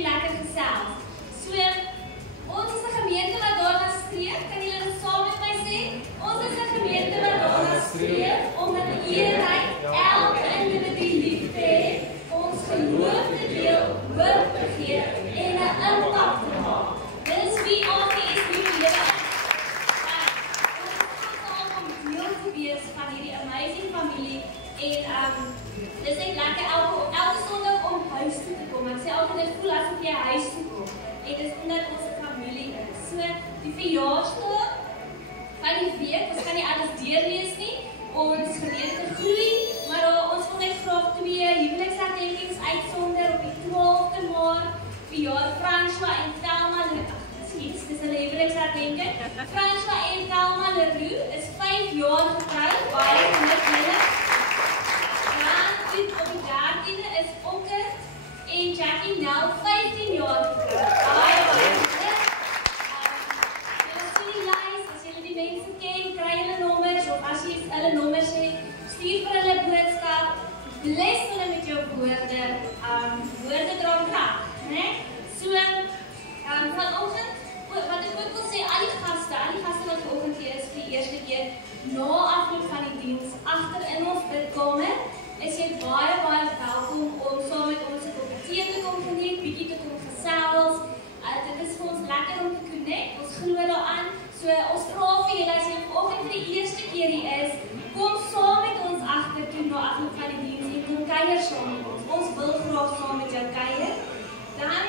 bietjie lekker gesels. So, ons is 'n gemeente wat daarna streef. Kan julle dit saam met my sê? Ons is 'n gemeente wat daarna streef om in eenheid elke individu lief te hê, ons geloof te deel, hoop te gee en 'n impak te maak. Dis wie AGS Nuwe Lewe is. Ons is om deel te wees van hierdie amazing familie en dis net lekker elke Sondag om huis toe te kom. Ek sê altyd dit voel asof jy huis toe kom. En dis omdat ons 'n familie is. So die verjaarsdag van die week, ons kan nie alles deurlees nie. Ons gemeente groei, maar ons wil net graag 2 huweliksherdenkings uitsonder op die 12de Maart. Verjaar François en Thelma Leroux. Dis 'n huweliksherdenking. François en Thelma Leroux is 5 jaar getroud, baie geluk julle. Dan op die 13de is Okker en Jackie Nel 15 jaar getroud. Baie geluk. As julle die mense ken, kry hulle nommers of as jy hulle nommers het, stuur vir hulle boodskap. Bless hulle met jou woorde. Woorde dra krag, né? So vanoggend wat ek ook wil sê, al die gaste wat vanoggend hier is vir die eerste keer na afloop van die diens agter in ons bidkamer, is jy baie welkom om saam met ons 'n koppie tee te kom geniet, bietjie te kom gesels. Dit is vir ons lekker om te connect. Ons glo daaraan. So ons vra vir julle as julle vanoggend vir die eerste keer hier is, kom saam met ons agter toe na afloop van die diens en kom kuier saam met ons. Ons wil graag saam met jou kuier. Dan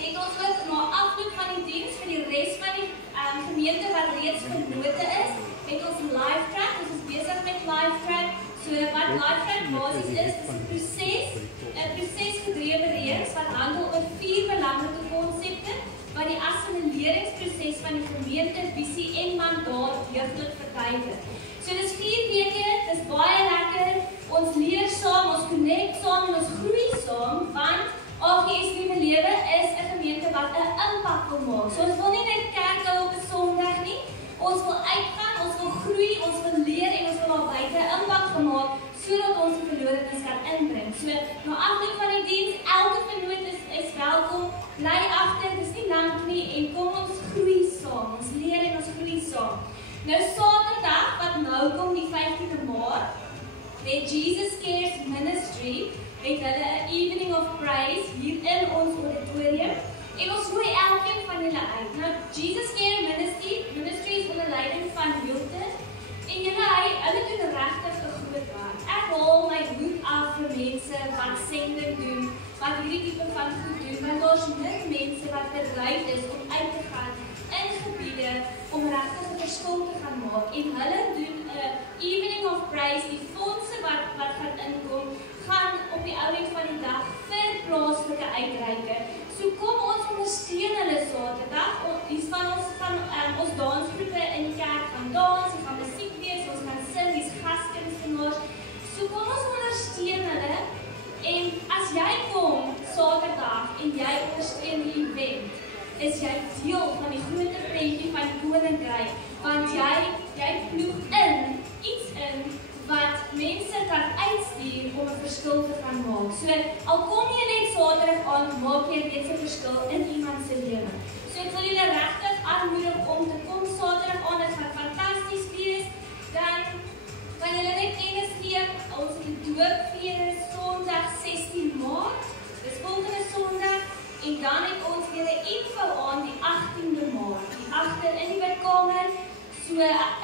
het ons ook na afloop van die diens vir die res van die gemeente wat reeds vernote is, het ons live track. Ons is besig met live track. So wat live track basis is 'n prosesgedrewe reeks wat handel oor 4 belangrike konsepte wat die assimileringsproses van die gemeente, visie en mandaat deeglik verduidelik. So dis 4 weke, dis baie lekker. Ons leer saam, ons connect saam en ons groei saam, want AGS Nuwe Lewe is 'n gemeente wat 'n impak wil maak. So ons wil nie net kerk hou op 'n Sondag nie. Ons wil uitgaan, ons wil groei, ons wil leer en ons wil daar buite 'n impak maak sodat ons die verlorenes kan inbring. So na afloop van die diens, elke vernoot is welkom. Bly agter, dis nie lank nie en kom ons groei saam. Ons leer en ons groei saam. Nou Saterdag wat nou kom die 15de Maart, het Jesus Cares Ministry het hulle 'n evening of praise hier in ons auditorium en ons nooi elkeen van julle uit. Nou Jesus Care Ministry is onder leiding van Hilton en hulle doen regtig 'n groot werk. Ek haal my hoed af vir mense wat sending doen, wat hierdie tipe van goed doen, want daar's min mense wat bereid is om uit te gaan in gebiede om regtig 'n verskil te gaan maak. En hulle doen 'n evening of praise. Die fondse wat gaan inkom, gaan op die ou end van die dag vir plaaslike uitreike. So kom ons ondersteun hulle Saterdag. Dis van ons dansgroepe in die kerk gaan dans, ons gaan musiek wees, ons gaan sing, dis gaskunstenaars. So kom ons ondersteun hulle. En as jy kom Saterdag en jy ondersteun die event, is jy deel van die groter prentjie van die koninkryk, want jy ploeg iets in wat mense kan uitstuur om 'n verskil te gaan maak. So al kom jy net Saterdag aan, maak jy reeds 'n verskil in iemand se lewe. So ek wil julle regtig aanmoedig om te kom Saterdag aan. Dit gaan fantasties wees. Dan kan julle net kennis gee, ons het 'n doopfees Sondag 16 Maart. Dis volgende Sondag. En dan het ons weer 'n info aan die 18de Maart, die agter in die bidkamer. So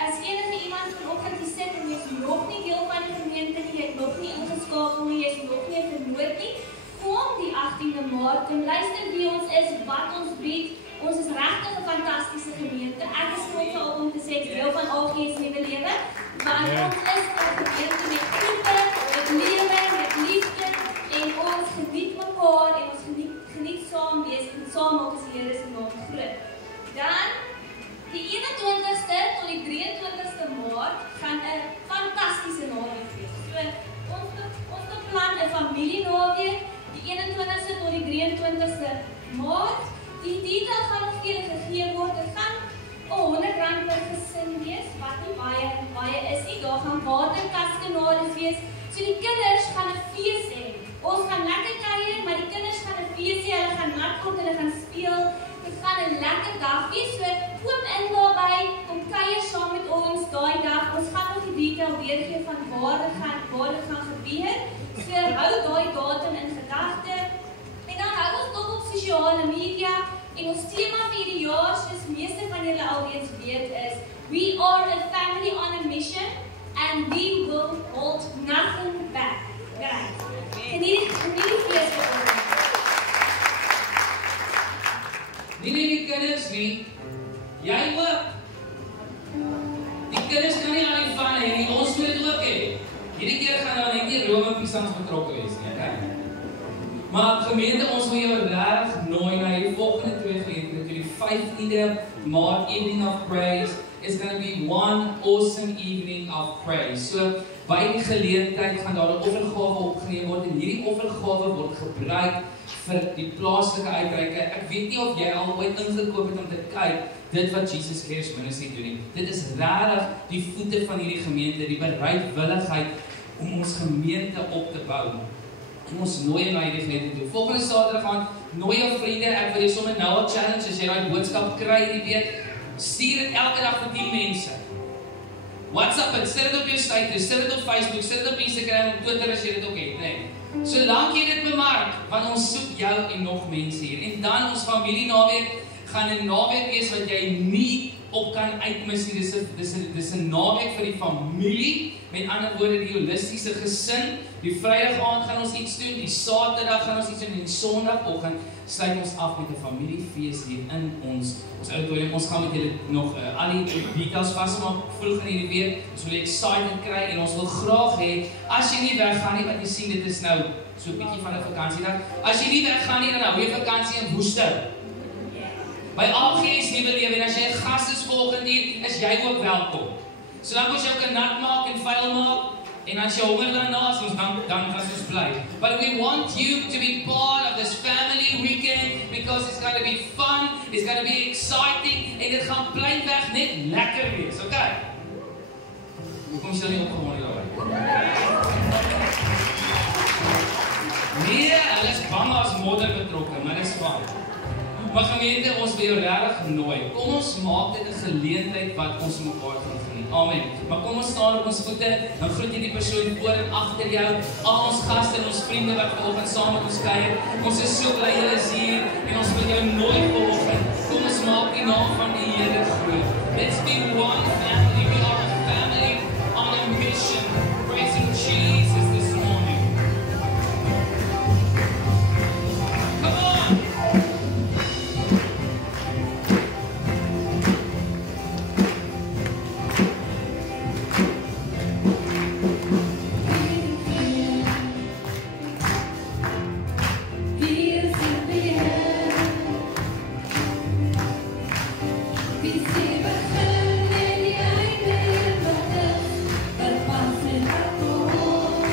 as enige iemand vanoggend hier sit en jy is nog nie deel van die gemeente nie, jy het nog nie ingeskakel nie, jy is nog nie vernoot nie, kom die 18de Maart, kom luister wie ons is, wat ons bied. Ons is regtig 'n fantastiese gemeente. Ek is trots om te sê ek is deel van AGS Nuwe Lewe, want ons is 'n gemeente met groepe, met lewe, met liefde en ons geniet mekaar en ons geniet saam wees en saam maak as die Here se naam groot. Dan die 21ste tot die 23ste Maart gaan 'n fantastiese naweek wees. So ons beplan 'n familienaweek die 21ste tot die 23ste Maart. Die detail gaan nog vir julle gegee word. Dit gaan R100 per gesin wees, wat nie baie is nie. Daar gaan waterkaskanades wees. So die kinders gaan 'n fees hê. Ons gaan lekker kuier, maar die kinders gaan 'n feesie, hulle gaan nat word, hulle gaan speel. Dit gaan 'n lekker dag wees, so koop in daarbey, kom kuier saam met ons daai dag. Ons gaan nog die detail weergee van waar dit gaan gebeur. So hou daai datum in gedagte. En dan hou ons dop op sosiale media. En ons tema vir hierdie jaar, soos meeste van julle alreeds weet, is We are a family on a mission and we will hold nothing back. Right. Geniet die fees vir ons. Nie die kinders nie, jy ook. Die kinders kan nie aan die van hê nie, ons moet dit ook hê. Hierdie keer gaan dan net die Rome Pisans betrokke wees nie, okay? Maar gemeente, ons wil jou regtig nooi na die volgende 2 geleenthede, die 15de Maart Evening of Praise is going to be one awesome evening of praise. So by die geleentheid gaan daar 'n offergawe opgeneem word en hierdie offergawe word gebruik vir die plaaslike uitreike. Ek weet nie of jy al ooit ingekoop het om te kyk dit wat Jesus Cares Ministry doen nie. Dit is regtig die voete van hierdie gemeente, die bereidwilligheid om ons gemeente op te bou. Ons nooi na hierdie geleentheid toe. Volgende Saterdag gaan nooi jou vriende. Ek wil jy sommer nou 'n challenge as jy daai boodskap kry hierdie week. Stuur dit elke dag vir 10 mense. WhatsApp dit, sit dit op jou status, sit dit op Facebook, sit dit op Instagram, op Twitter as jy dit ook het, nee. Solank jy dit bemark, want ons soek jou en nog mense hier. En dan ons familie naweek gaan 'n naweek wees wat jy nie op kan uitmis nie. Dis 'n naweek vir die familie. Met ander woorde, die holistiese gesin. Die Vrydag aand gaan ons iets doen, die Saterdag gaan ons iets doen en die Sondagoggend sluit ons af met 'n familiefees hier in ons auditorium. Ons gaan met julle nog al die details vasmaak vroeg in hierdie week. Ons wil excited kry en ons wil graag hê as jy nie weggaan nie, want jy sien dit is nou so 'n bietjie van 'n vakansiedag. As jy nie weggaan nie, dan hou jy vakansie in Woester. By AGS Nuwe Lewe en as jy 'n gas is volgende hier, is jy ook welkom. Solank ons jou kan nat maak en vuil maak en as jy honger daarna is, dan gaan ons bly. But we want you to be part of this family weekend because it's going to be fun, it's going to be exciting en dit gaan blyweg net lekker wees, okay? Hoekom is jy nie opgewonde daarby? Nee, hulle is bang as modder betrokke, maar dis fyn. Maar gemeente, ons wil jou regtig nooi. Kom ons maak dit 'n geleentheid wat ons mekaar gaan geniet. Amen. Maar kom ons staan op ons voete, dan groet jy die persoon voor en agter jou, al ons gaste en ons vriende wat vanoggend saam met ons kuier. Ons is so bly julle is hier en ons wil jou nooi vanoggend. Kom ons maak die naam van die Here groot. Let's be one family. We are a family on a mission, praising Jesus this morning. Come on! Begin in die einde wat is, verpas en akkoord.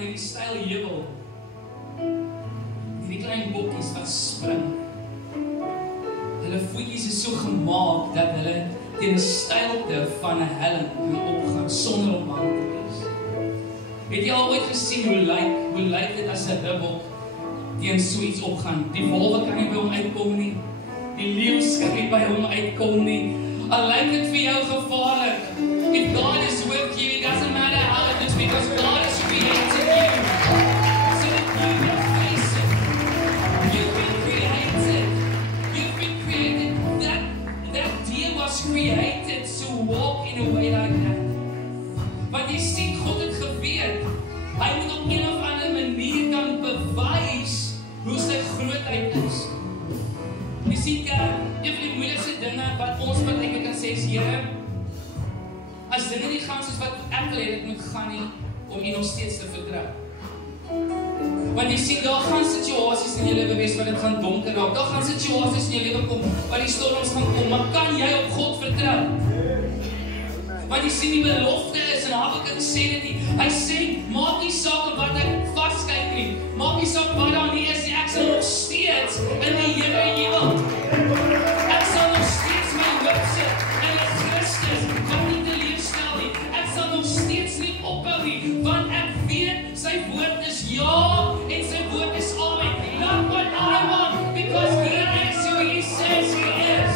van hierdie steil heuwel. Die klein bokkies wat spring. Hulle voetjies is so gemaak dat hulle teen 'n steilte van 'n helling kan opgaan sonder om bang te wees. Het jy al ooit gesien hoe lyk dit as 'n ribbok teen so iets opgaan? Die wolwe kan nie by hom uitkom nie. Die leeu kan nie by hom uitkom nie. Al lyk dit vir jou gevaarlik. If God is with you, it doesn't matter how it is, because God has created you. So that you will face it. You've been created. You've been created. That deer was created to walk in a way like that. Want jy sien, God het geweet. Hy moet op een of ander manier kan bewys hoe sy grootheid is. Jy sien, een van die moeilikste dinge wat ons partykeer kan sê is, Here, as dinge nie gaan soos wat ek wil hê dit moet gaan nie, om U nog steeds te vertrou. Want jy sien, daar gaan situasies in jou lewe wees wat dit gaan donker raak. Daar gaan situasies in jou lewe kom wat die storms gaan kom, maar kan jy op God vertrou? Want jy sien, die belofte is, en Habakuk sê dit nie. Hy sê, maak nie saak wat ek vaskyk nie. Maak nie saak wat daar nie is nie. Ek sal nog steeds in die Here hewel. Ek sal nog steeds my hoop sit in Christus, wat nie teleurstel nie. Ek sal nog steeds nie ophou nie, want ek weet sy woord is ja en sy woord is amen. Not what I want, because He is who He says He is.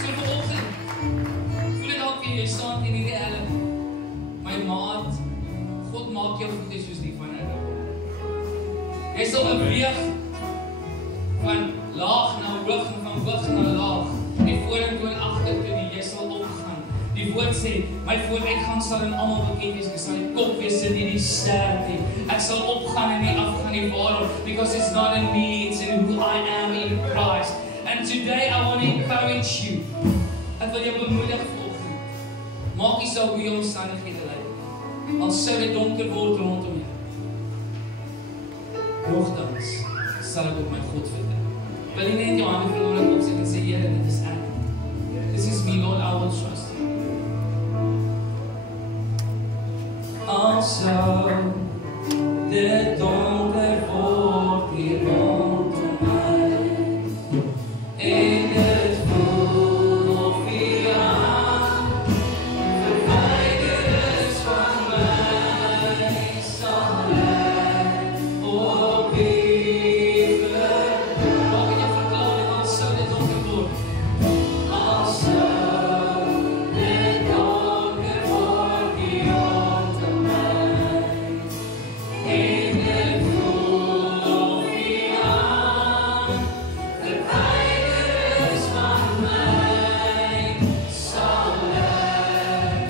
So vanoggend, voel dit dalk jy staan in hierdie helling. My maat, God maak jou voete soos die van 'n ribbok. Jy sal beweeg van laag na hoog en van hoog na laag. Die vorentoe en agtertoe, jy sal opgaan. Die woord sê, my vooruitgang sal in almal bekend wees. Ek sal die kop wees in die ster nie. Ek sal opgaan en nie afgaan nie. Waarom? Because it's not in me, it's in who I am in Christ. And today I want to encourage you. Ek wil jou bemoedig vanoggend. Maak nie saak hoe jou omstandighede lyk. Al sou dit donker word rondom jou. Nogtans sal ek op my God vertrou. Wil jy net jou hande verloor opsit en sê, Here, dit is ek. This is me, Lord, I will trust you. Also, dit donker word hier rondom my. En dit voel of die hand verwyder is van my, sal ek op U vertrou. Maak jy verklaar dit, al sou dit donker word. Al sou dit donker word hier rondom my. En dit voel of die hand verwyder is van my, sal ek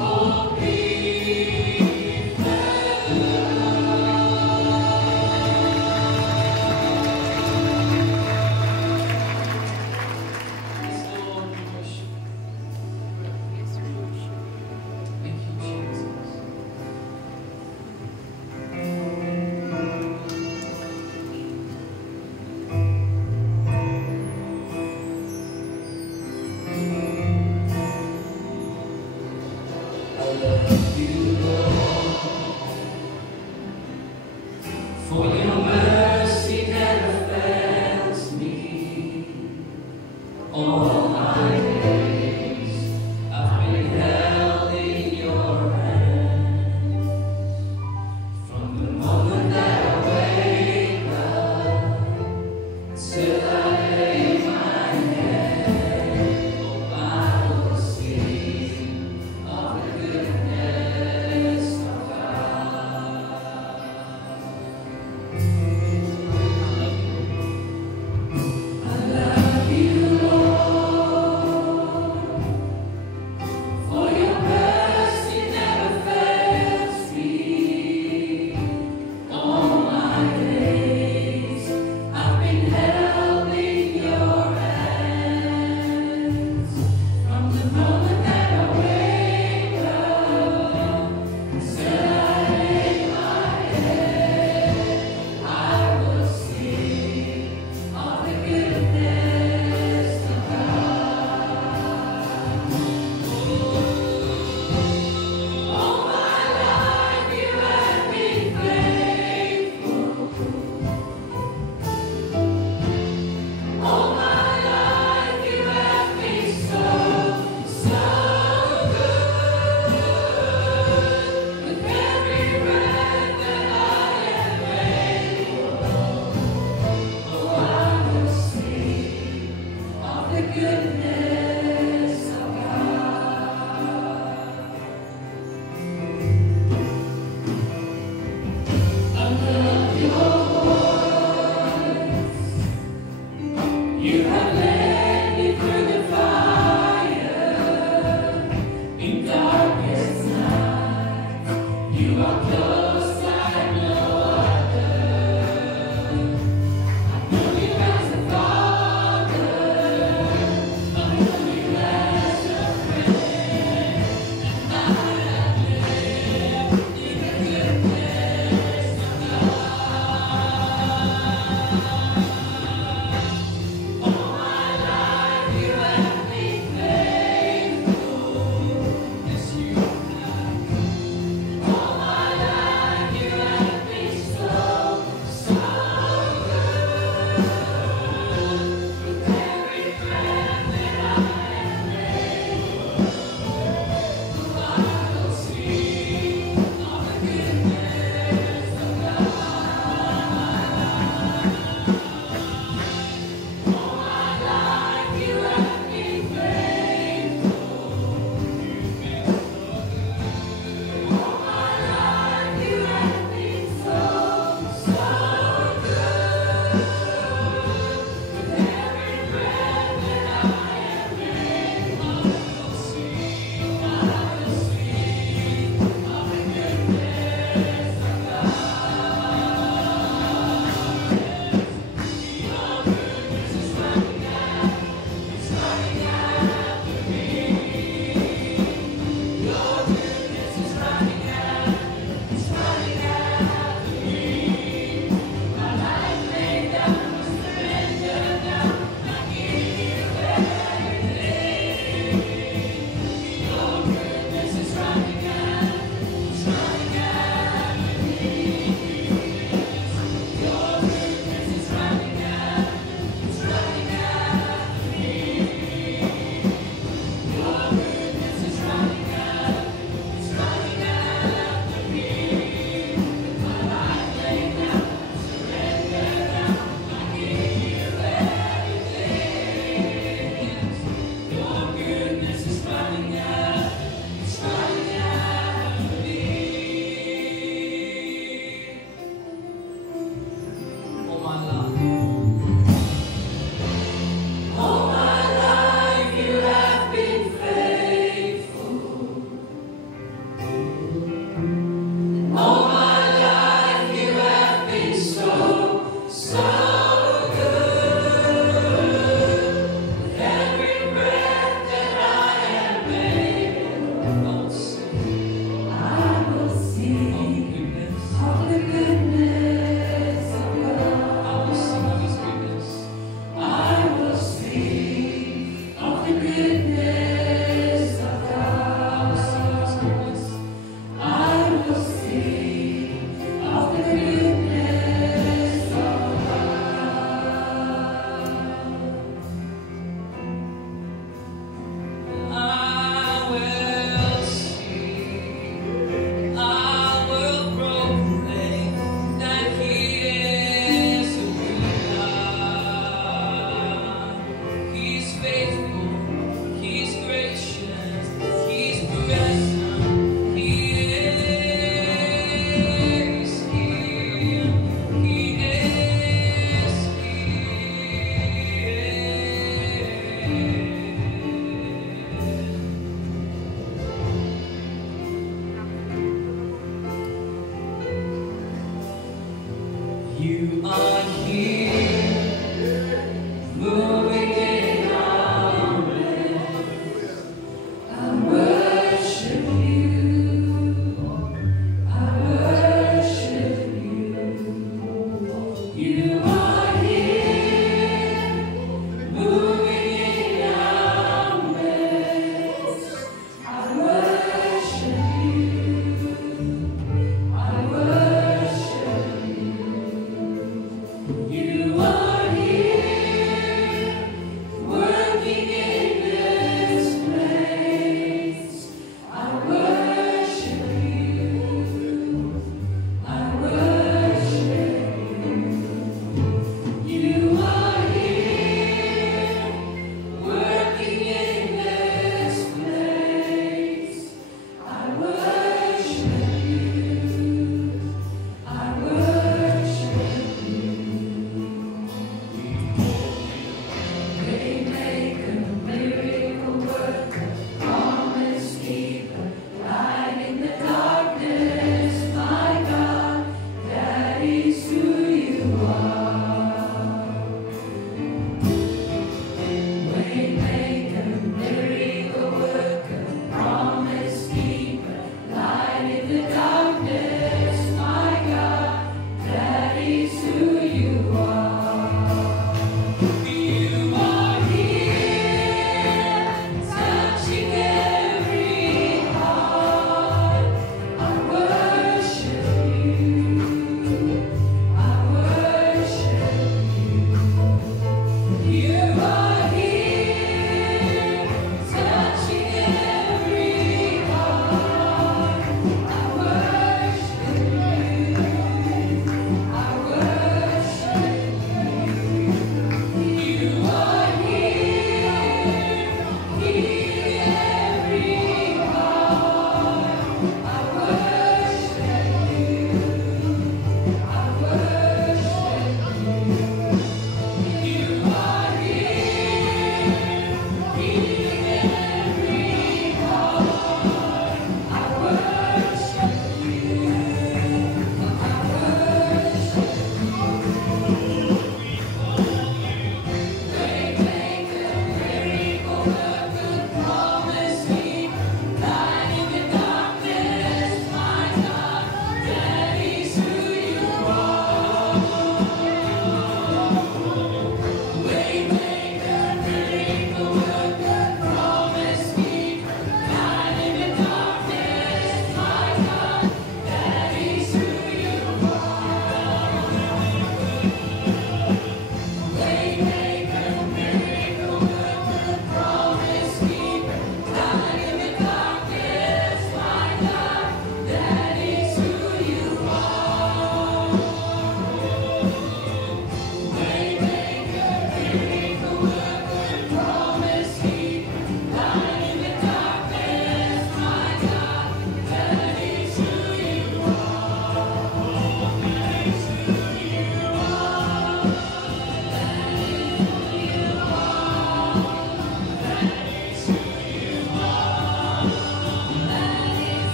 op U Yes, Lord, we worship you. Thank you, Jesus. I love you, Lord, for your mercy never fails me. All my days I've been held in your hand. From the moment that I wake up till I lay my head, oh, I will sing of the goodness of God. I love you, Lord.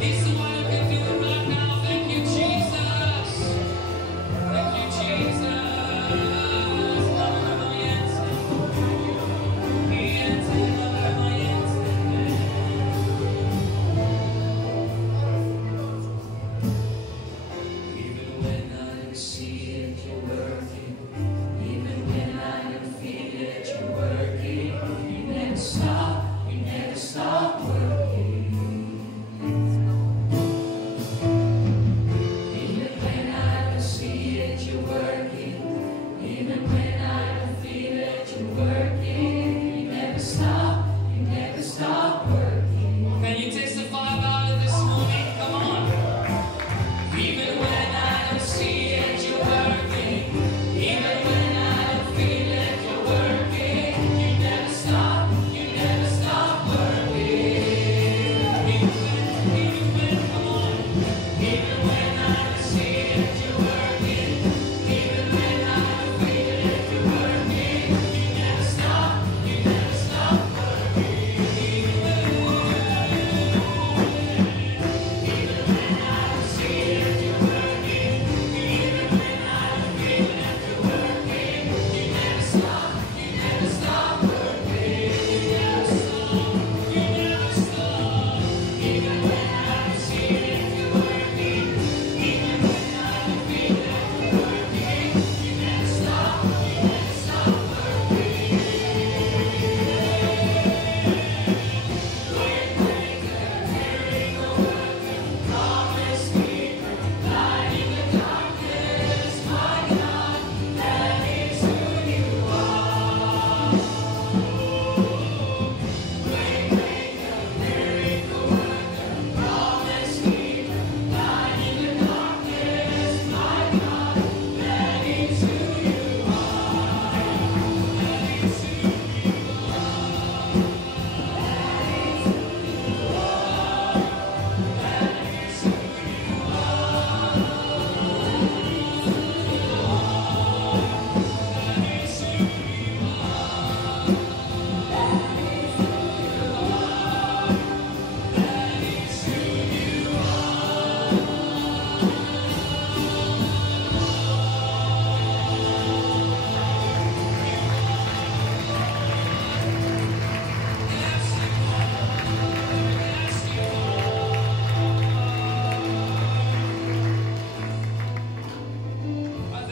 He's the one who can do it right now. Thank you, Jesus.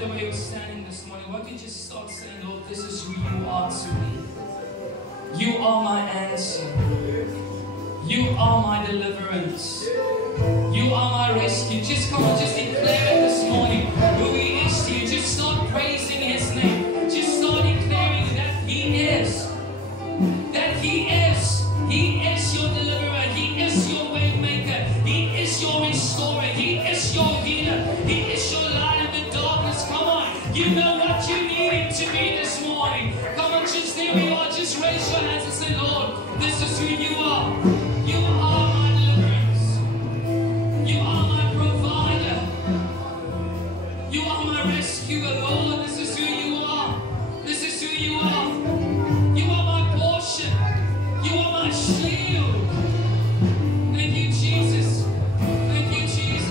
there where you're standing this morning, why don't you just start saying, Lord, this is who you are to me. You are my answer. You are my deliverance. You are my rescue. Just come on, just declare it this morning who He is to you. Just start praising His name. Just start declaring that He is. That He is. He is your deliverer. He is your way maker. He is your restorer. He is your healer. He is your light in the darkness. Come on. You know what you need Him to be this morning. Come on, just there we are. Just raise your hands and say, Lord, this is who you are. You are my deliverance. You are my provider. You are my rescuer, Lord. This is who you are. This is who you are. You are my portion. You are my shield. Thank you, Jesus. Thank you, Jesus.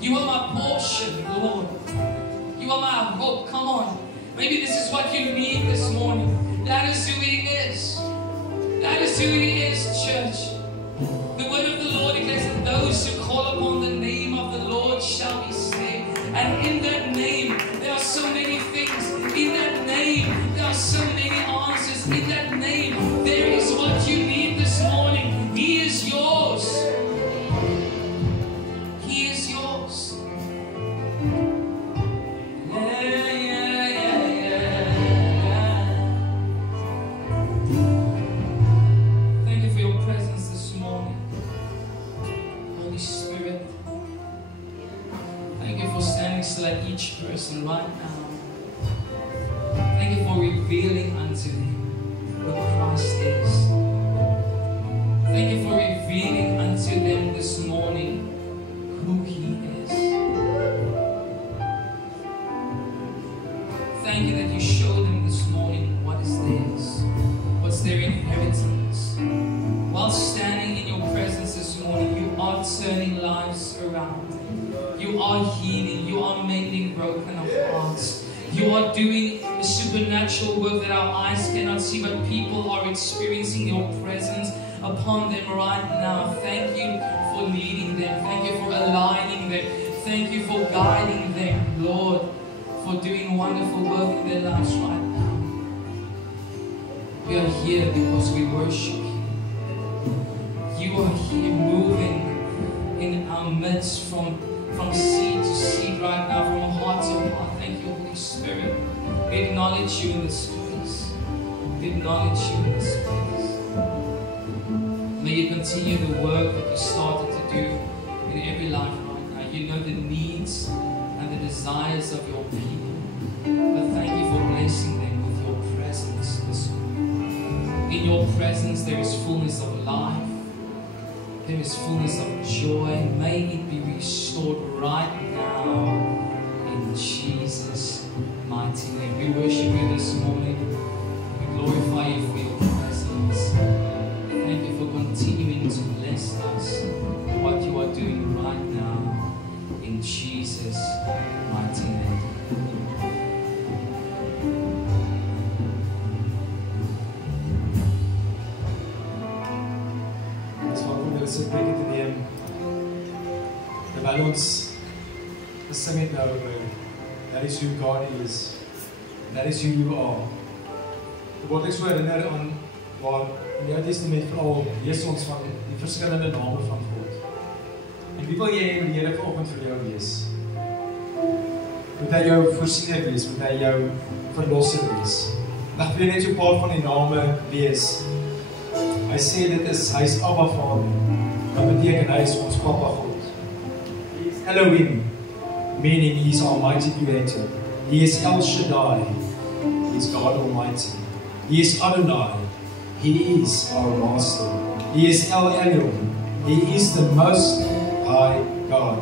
You are my portion, Lord. You are my hope. Come on. Maybe this is what you need this morning. That is who He is. That is who He is, church. The word of the Lord declares that those who call upon the name of the Lord shall be saved. And in that name, there are so many things. In that name, there are so many answers. In that name, there is what you need this morning. He is yours. He is yours. Thank you for your presence this morning. Holy Spirit, thank you for standing still at each person right now. Thank you for revealing unto them who Christ is. Thank you for revealing unto them this morning who He is. Thank you that you showed them this morning what is theirs, what's their inheritance. While standing in your presence this morning, you are turning lives around. You are healing. You are mending broken hearts. You are doing a supernatural work that our eyes cannot see, but people are experiencing your presence upon them right now. Thank you for leading them. Thank you for aligning them. Thank you for guiding them, Lord, for doing wonderful work in their lives right now. We are here because we worship you. You are here moving in our midst from seed to seed right now, from heart to heart. Thank you, Holy Spirit. We acknowledge you in this place. We acknowledge you in this place. May you continue the work that you started to do in every life right now. You know the needs and the desires of your people. But thank you for blessing them with your presence this morning. In your presence there is fullness of life. There is fullness of joy. May it be restored right now in Jesus' mighty name. We worship you this morning. We glorify you for your presence. Thank you for continuing to bless us with what you are doing right now in Jesus' mighty name. Sit back te neem terwyl ons gesing het nou oor that is who God is, that is who you are. Word ek so herinner aan waar in die Ou Testament veral lees ons van die verskillende name van God. En wie wil jy hê die Here vanoggend vir jou wees? Moet hy jou voorsiener wees? Moet hy jou verlosser wees? Mag jy net so 'n paar van die name lees. Hy sê dit is, hy is Abba Vader. Dat beteken hy is ons Papa God. He is Elohim, meaning he is our mighty creator. He is El Shaddai. He is God Almighty. He is Adonai. He is our Master. He is El Elyon. He is the Most High God.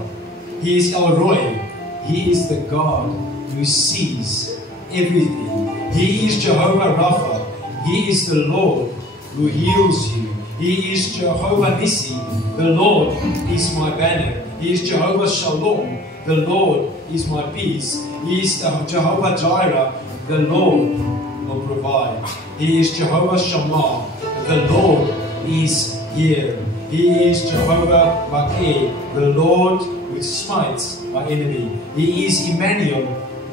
He is El Roy. He is the God who sees everything. He is Jehovah Rapha. He is the Lord who heals you. He is Jehovah Nissi. The Lord is my banner. He is Jehovah Shalom. The Lord is my peace. He is Jehovah Jireh. The Lord will provide. He is Jehovah Shammah. The Lord is here. He is Jehovah Makeh. The Lord who smites my enemy. He is Emmanuel,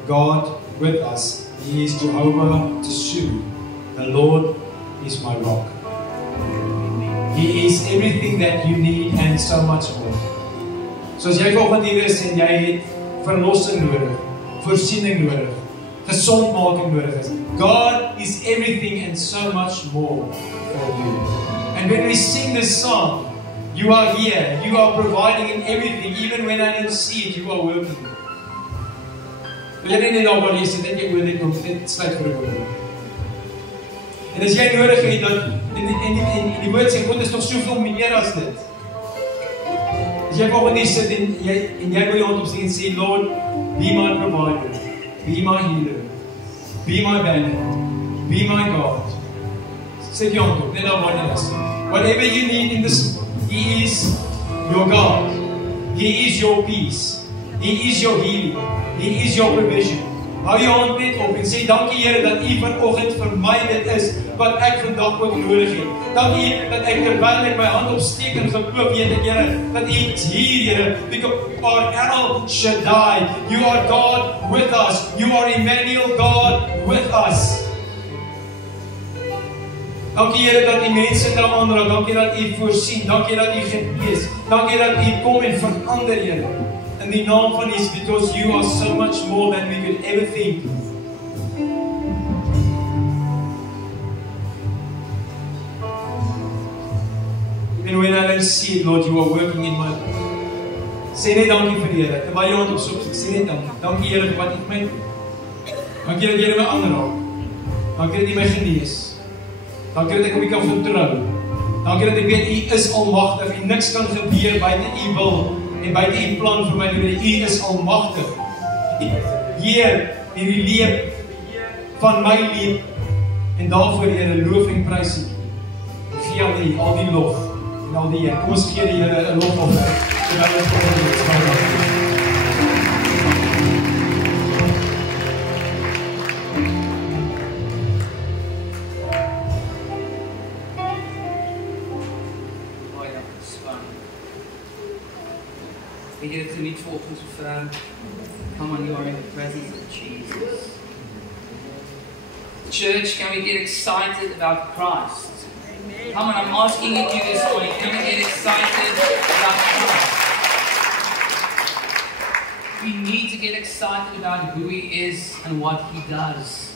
God with us. He is Jehovah Teshuvah. The Lord is my rock. He is everything that you need and so much more. So as jy vanoggend hier is en jy het verlossing nodig, voorsiening nodig, gesondmaking nodig is, God is everything and so much more for you. And when we sing this song, you are here, you are providing in everything, even when I don't see it, you are working. Wil jy net daar waar jy sit, net jy oor net sluit vir 'n oomblik. En as jy nodig het dat en die woord sê God is nog soveel meer as dit. As jy vanoggend hier sit en jy wil jou hand opsteek en sê, Lord, be my provider, be my healer, be my banner, be my God. Sit jou hand op, net daar waar jy is. Whatever you need in this, He is your God. He is your peace. He is your healing. He is your provision. Hou jou hand net op en sê, dankie Here dat U vanoggend vir my dit is wat ek vandag ook nodig het. Dankie dat ek terwyl ek my hand opsteek en so koop weet ek Here dat U is hier Here, because you are El Shaddai. You are God with us. You are Emmanuel, God with us. Dankie Here dat U mense daar aanraak. Dankie dat U voorsien. Dankie dat U genees. Dankie dat U kom en verander Here. In die naam van Jesus, because you are so much more than we could ever think. Even when I don't see it, Lord, you are working in my life. Sê net dankie vir die Here. Terwyl jy hand opsoek, sê net dankie. Dankie Here vir wat U vir my doen. Dankie dat jy my aanraak. Dankie dat U my genees. Dankie dat ek op U kan vertrou. Dankie dat ek weet U is almagtig en niks kan gebeur buite U wil en buite U plan vir my lewe. U is almagtig. Heer, in die lewe van my lewe. En daarvoor Here loof en prys U. Ek gee aan U al die lof en al die eer. Kom ons gee die Here 'n lofoffer. Terwyl ons voor Ek het geniet volgens so ver. Come on, you are in the presence of Jesus. Church, can we get excited about Christ? Come on, I'm asking you this morning, can we get excited about Christ? We need to get excited about who He is and what He does.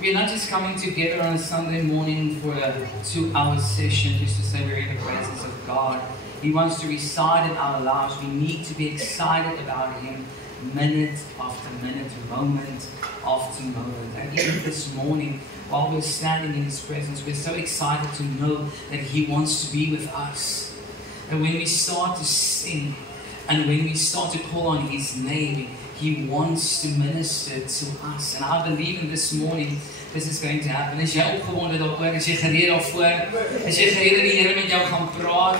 We're not just coming together on a Sunday morning for a 2-hour session just to say we're in the presence of God. He wants to reside in our lives. We need to be excited about Him minute after minute, moment after moment. And even this morning, while we're standing in His presence, we're so excited to know that He wants to be with us. And when we start to sing, and when we start to call on His name, He wants to minister to us. And I believe in this morning, this is going to happen. Is jy opgewonde daaroor? Is jy gereed daarvoor? Is jy gereed dat die Here met jou gaan praat?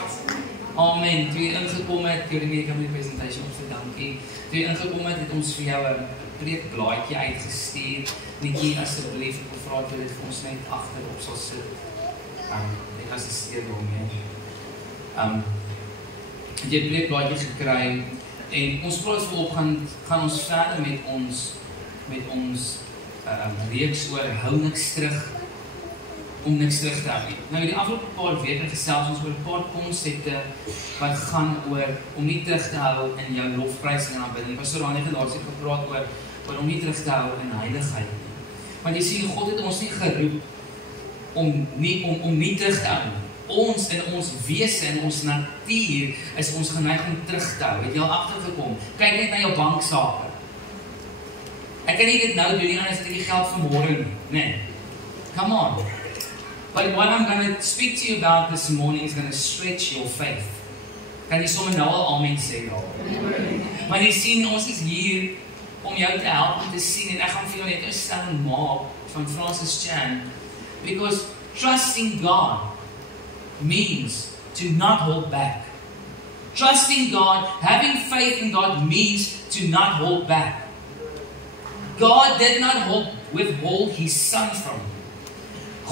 Amen. Toe jy ingekom het, toe die kan met die presentation op vir dankie. Toe jy ingekom het, het ons vir jou 'n preekblaadjie uitgestuur. Netjie asseblief, ek vra dat jy dit vir ons net agterop sal sit. Ek assisteer daarmee. Jy het 'n preekblaadjie gekry en ons praat vanoggend gaan ons verder met ons reeks oor hou niks terug om niks terug te hou. Nou die afgelope paar weke gesels ons oor 'n paar konsepte wat gaan oor om nie terug te hou in jou lofprysing en aanbidding. Pastor Ronnie het daaroor gepraat oor om nie terug te hou in heiligheid. Want jy sien, God het ons nie geroep om nie terug te hou. Ons in ons wese en ons natuur is ons geneig om terug te hou. Het jy al agtergekom? Kyk net na jou banksake. Ek kan nie dit nou doen nie, anders het ek die geld vir môre nie. Nee. Come on. But what I'm going to speak to you about this morning is going to stretch your faith. Kan jy sommer nou al amen sê daar? Maar jy sien, ons is hier om jou te help om te sien, en ek gaan vir jou net 'n stelling maak van Francis Chan, because trusting God means to not hold back. Trusting God, having faith in God means to not hold back. God did not withhold his son from you.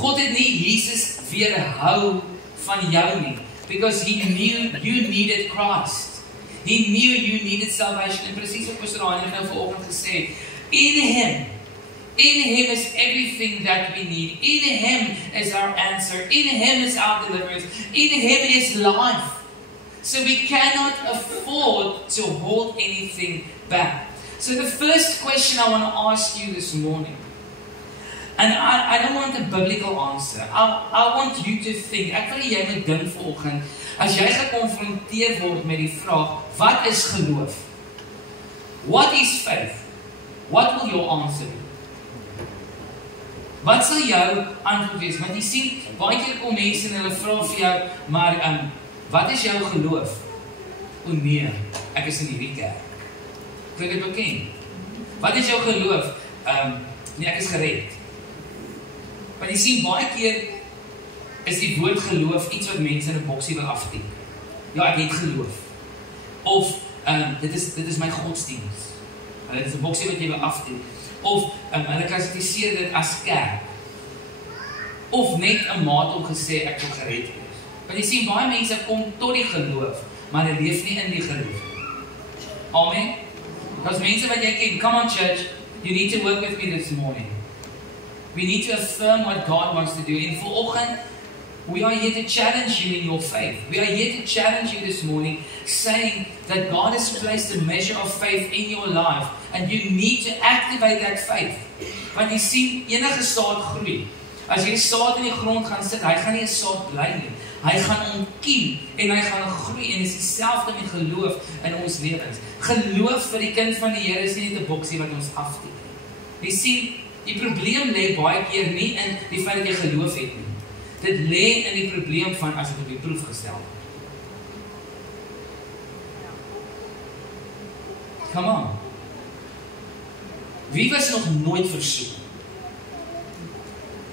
God het nie Jesus weerhou van jou nie, because he knew you needed Christ. He knew you needed salvation. En presies wat Pastor Ryan nou vanoggend gesê, in him is everything that we need. In him is our answer. In him is our deliverance. In him is life. So we cannot afford to hold anything back. So the first question I want to ask you this morning, and I don't want a biblical answer. I want you to think. Ek wil jy moet dink vanoggend, as jy gekonfronteer word met die vraag, wat is geloof? What is faith? What will your answer be? Wat sal jou antwoord wees? Want jy sien, baie keer kom mense en hulle vra vir jou, maar wat is jou geloof? O nee, ek is in hierdie kerk. Klink dit bekend? Wat is jou geloof? Nee, ek is gered. Want jy sien, baie keer is die woord geloof iets wat mense in 'n boksie wil aftik. Ja, ek het geloof. Of, dit is my godsdienst. Dit is 'n boksie wat jy wil aftik. Of, hulle klassifiseer dit as kerk. Of net 'n maat om gesê, ek wil gered wees. Want jy sien, baie mense kom tot die geloof, maar hulle leef nie in die geloof. Amen? Because mense wat jy ken, come on church, you need to work with me this morning. We need to affirm what God wants to do. En vanoggend, we are here to challenge you in your faith. We are here to challenge you this morning, saying that God has placed a measure of faith in your life, and you need to activate that faith. Want jy sien, enige saad groei. As jy saad in die grond gaan sit, hy gaan nie 'n saad bly nie. Hy gaan ontkiem en hy gaan groei, en dit is dieselfde met geloof in ons lewens. Geloof vir die kind van die Here is nie net 'n boksie wat ons aftik. Jy sien, die probleem lê baie keer nie in die feit dat jy geloof het nie. Dit lê in die probleem van as dit op die proef gestel word. Come on. Wie was nog nooit versoek?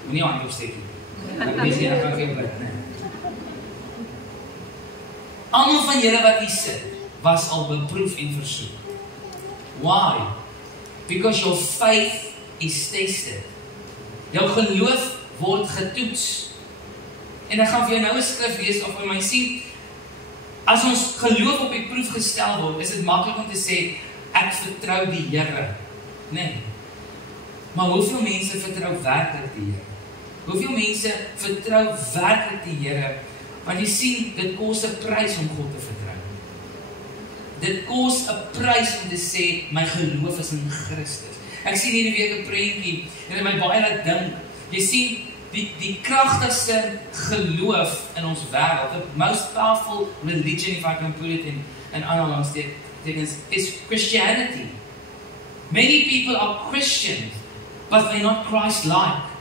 Moenie aan jou steek nie. Ek weet nie, ek kan geen blik nie. Almal van julle wat hier sit, was al beproef en versoek. Why? Because your faith is tested. Jou geloof word getoets. En ek gaan vir jou nou 'n skrif lees of vir my sien, as ons geloof op die proef gestel word, is dit maklik om te sê, ek vertrou die Here. Nee. Maar hoeveel mense vertrou werklik die Here? Hoeveel mense vertrou werklik die Here? Want jy sien, dit kos 'n prys om God te vertrou. Dit kos 'n prys om te sê, my geloof is in Christus. Ek sien hierdie week 'n prentjie, en dit my baie laat dink. Jy sien, die kragtigste geloof in ons wêreld, the most powerful religion, if I can put it in analysis, is Christianity. Many people are Christians, but they're not Christ-like.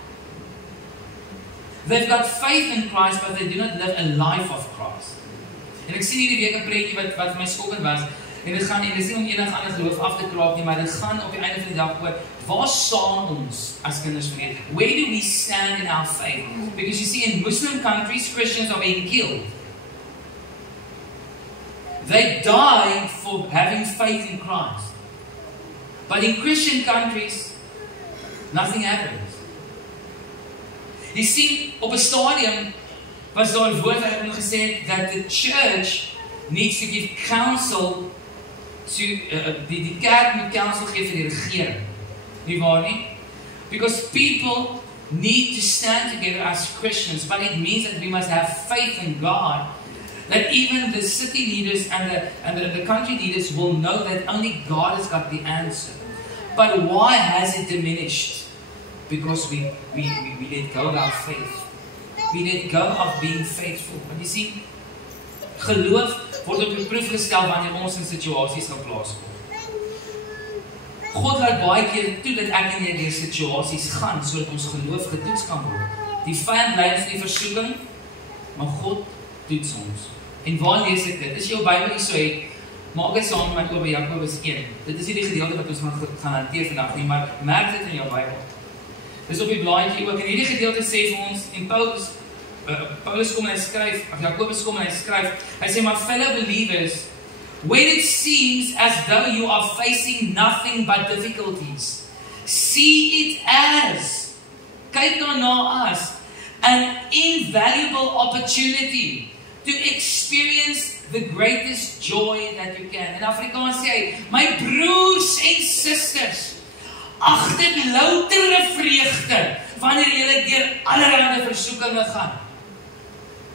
They've got faith in Christ, but they do not live a life of Christ. En ek sien hierdie week 'n prentjie wat vir my skokkend was, en dit is nie om enige ander geloof af te kraak nie, maar dit gaan op die einde van die dag oor, waar staan ons as kinders van Here? Where do we stand in our faith? Because you see, in Muslim countries, Christians are being killed. They died for having faith in Christ. But in Christian countries, nothing happens. You see, op 'n stadium was daar 'n woord wat het gesê that the church needs to give counsel to die kerk moet counsel gee vir die regering. Nie waar nie? Because people need to stand together as Christians, but it means that we must have faith in God, that even the city leaders and the country leaders will know that only God has got the answer. But why has it diminished? Because we let go of our faith. We let go of being faithful. Want jy sien, geloof word op die proef gestel wanneer ons in situasies geplaas word. God laat baie keer toe dat ek en jy deur situasies gaan, sodat ons geloof getoets kan word. Die vyand lei ons in die versoeking, maar God toets ons. En waar lees ek dit? As jy jou Bybel hier so het, maak dit saam met my oor by Jakobus 1. Dit is nie die gedeelte wat ons gaan hanteer vandag nie, maar merk dit in jou Bybel. Dis op die blaadjie ook. En hierdie gedeelte sê vir ons, en Paulus kom en hy skryf, of Jakobus kom en hy skryf, hy sê, my fellow believers, when it seems as though you are facing nothing but difficulties, see it as, kyk na as, an invaluable opportunity to experience the greatest joy that you can. In Afrikaans sê hy, my broers en susters, ag dit loutere vreugde, wanneer julle deur allerlei versoekinge gaan.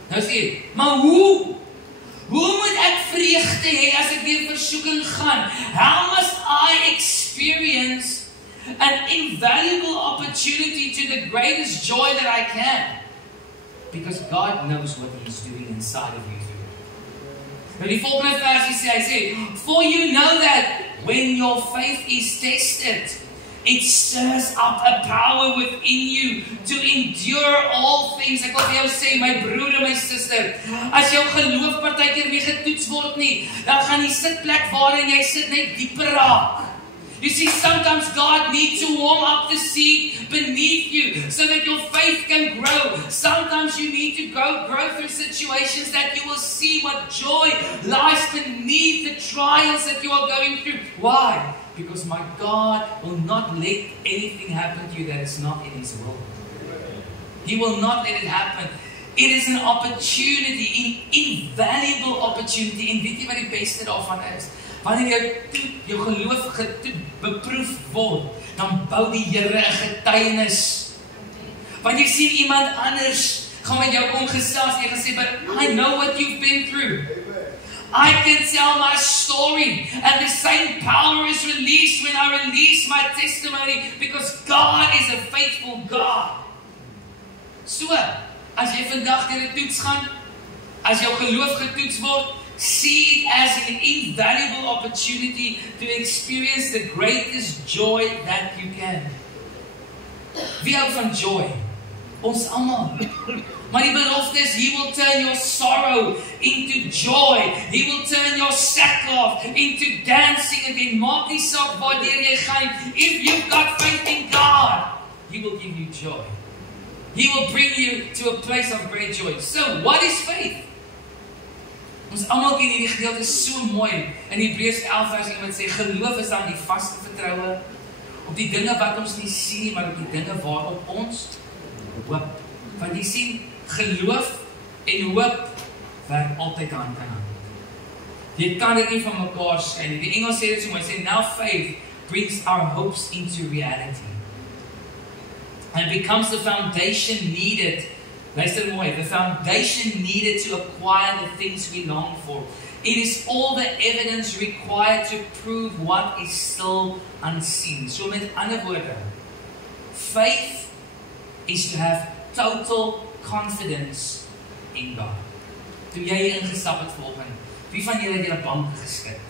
Nou sê hy, maar hoe moet ek vreugde hê as ek deur versoeking gaan? How must I experience an invaluable opportunity to the greatest joy that I can? Because God knows what He's doing inside of you. Nou die volgende versie sê, hy sê, for you know that when your faith is tested, it stirs up a power within you to endure all things. Ek wil vir jou sê, my broer en my suster, as jou geloof partykeer nie getoets word nie, dan gaan die sitplek waarin jy sit net dieper raak. You see, sometimes God needs to warm up the seed beneath you so that your faith can grow. Sometimes you need to grow through situations that you will see what joy lies beneath the trials that you are going through. Why? Because my God will not let anything happen to you that is not in His will. He will not let it happen. It is an opportunity, an invaluable opportunity. En weet jy wat die beste daarvan is? Wanneer jou geloof beproef word, dan bou die Here 'n getuienis. Want jy sien iemand anders gaan met jou kom gesels, jy gaan sê, but I know what you've been through. I can tell my story, and the same power is released when I release my testimony, because God is a faithful God. So, as jy vandag deur 'n toets gaan, as jou geloof getoets word, see it as an invaluable opportunity to experience the greatest joy that you can. Wie hou van joy? Ons almal. Maar die belofte is, He will turn your sorrow into joy. He will turn your sackcloth into dancing again. Maak nie saak waardeur jy gaan. If you've got faith in God, He will give you joy. He will bring you to a place of great joy. So, what is faith? Ons almal ken hierdie gedeelte so mooi. In Hebreërs 11 vers 1 wat sê, geloof is dan die vaste vertroue op die dinge wat ons nie sien nie, maar op die dinge waarop ons hoop. Want jy sien, geloof en hoop werk altyd hand in hand. Jy kan dit nie van mekaar skei nie. Die Engels sê dit so mooi, sê, now faith brings our hopes into reality. And becomes the foundation needed. Luister mooi, the foundation needed to acquire the things we long for. It is all the evidence required to prove what is still unseen. So met ander woorde, faith is to have total confidence in God. Toe jy ingestap het vanoggend, wie van julle het julle bank geskik?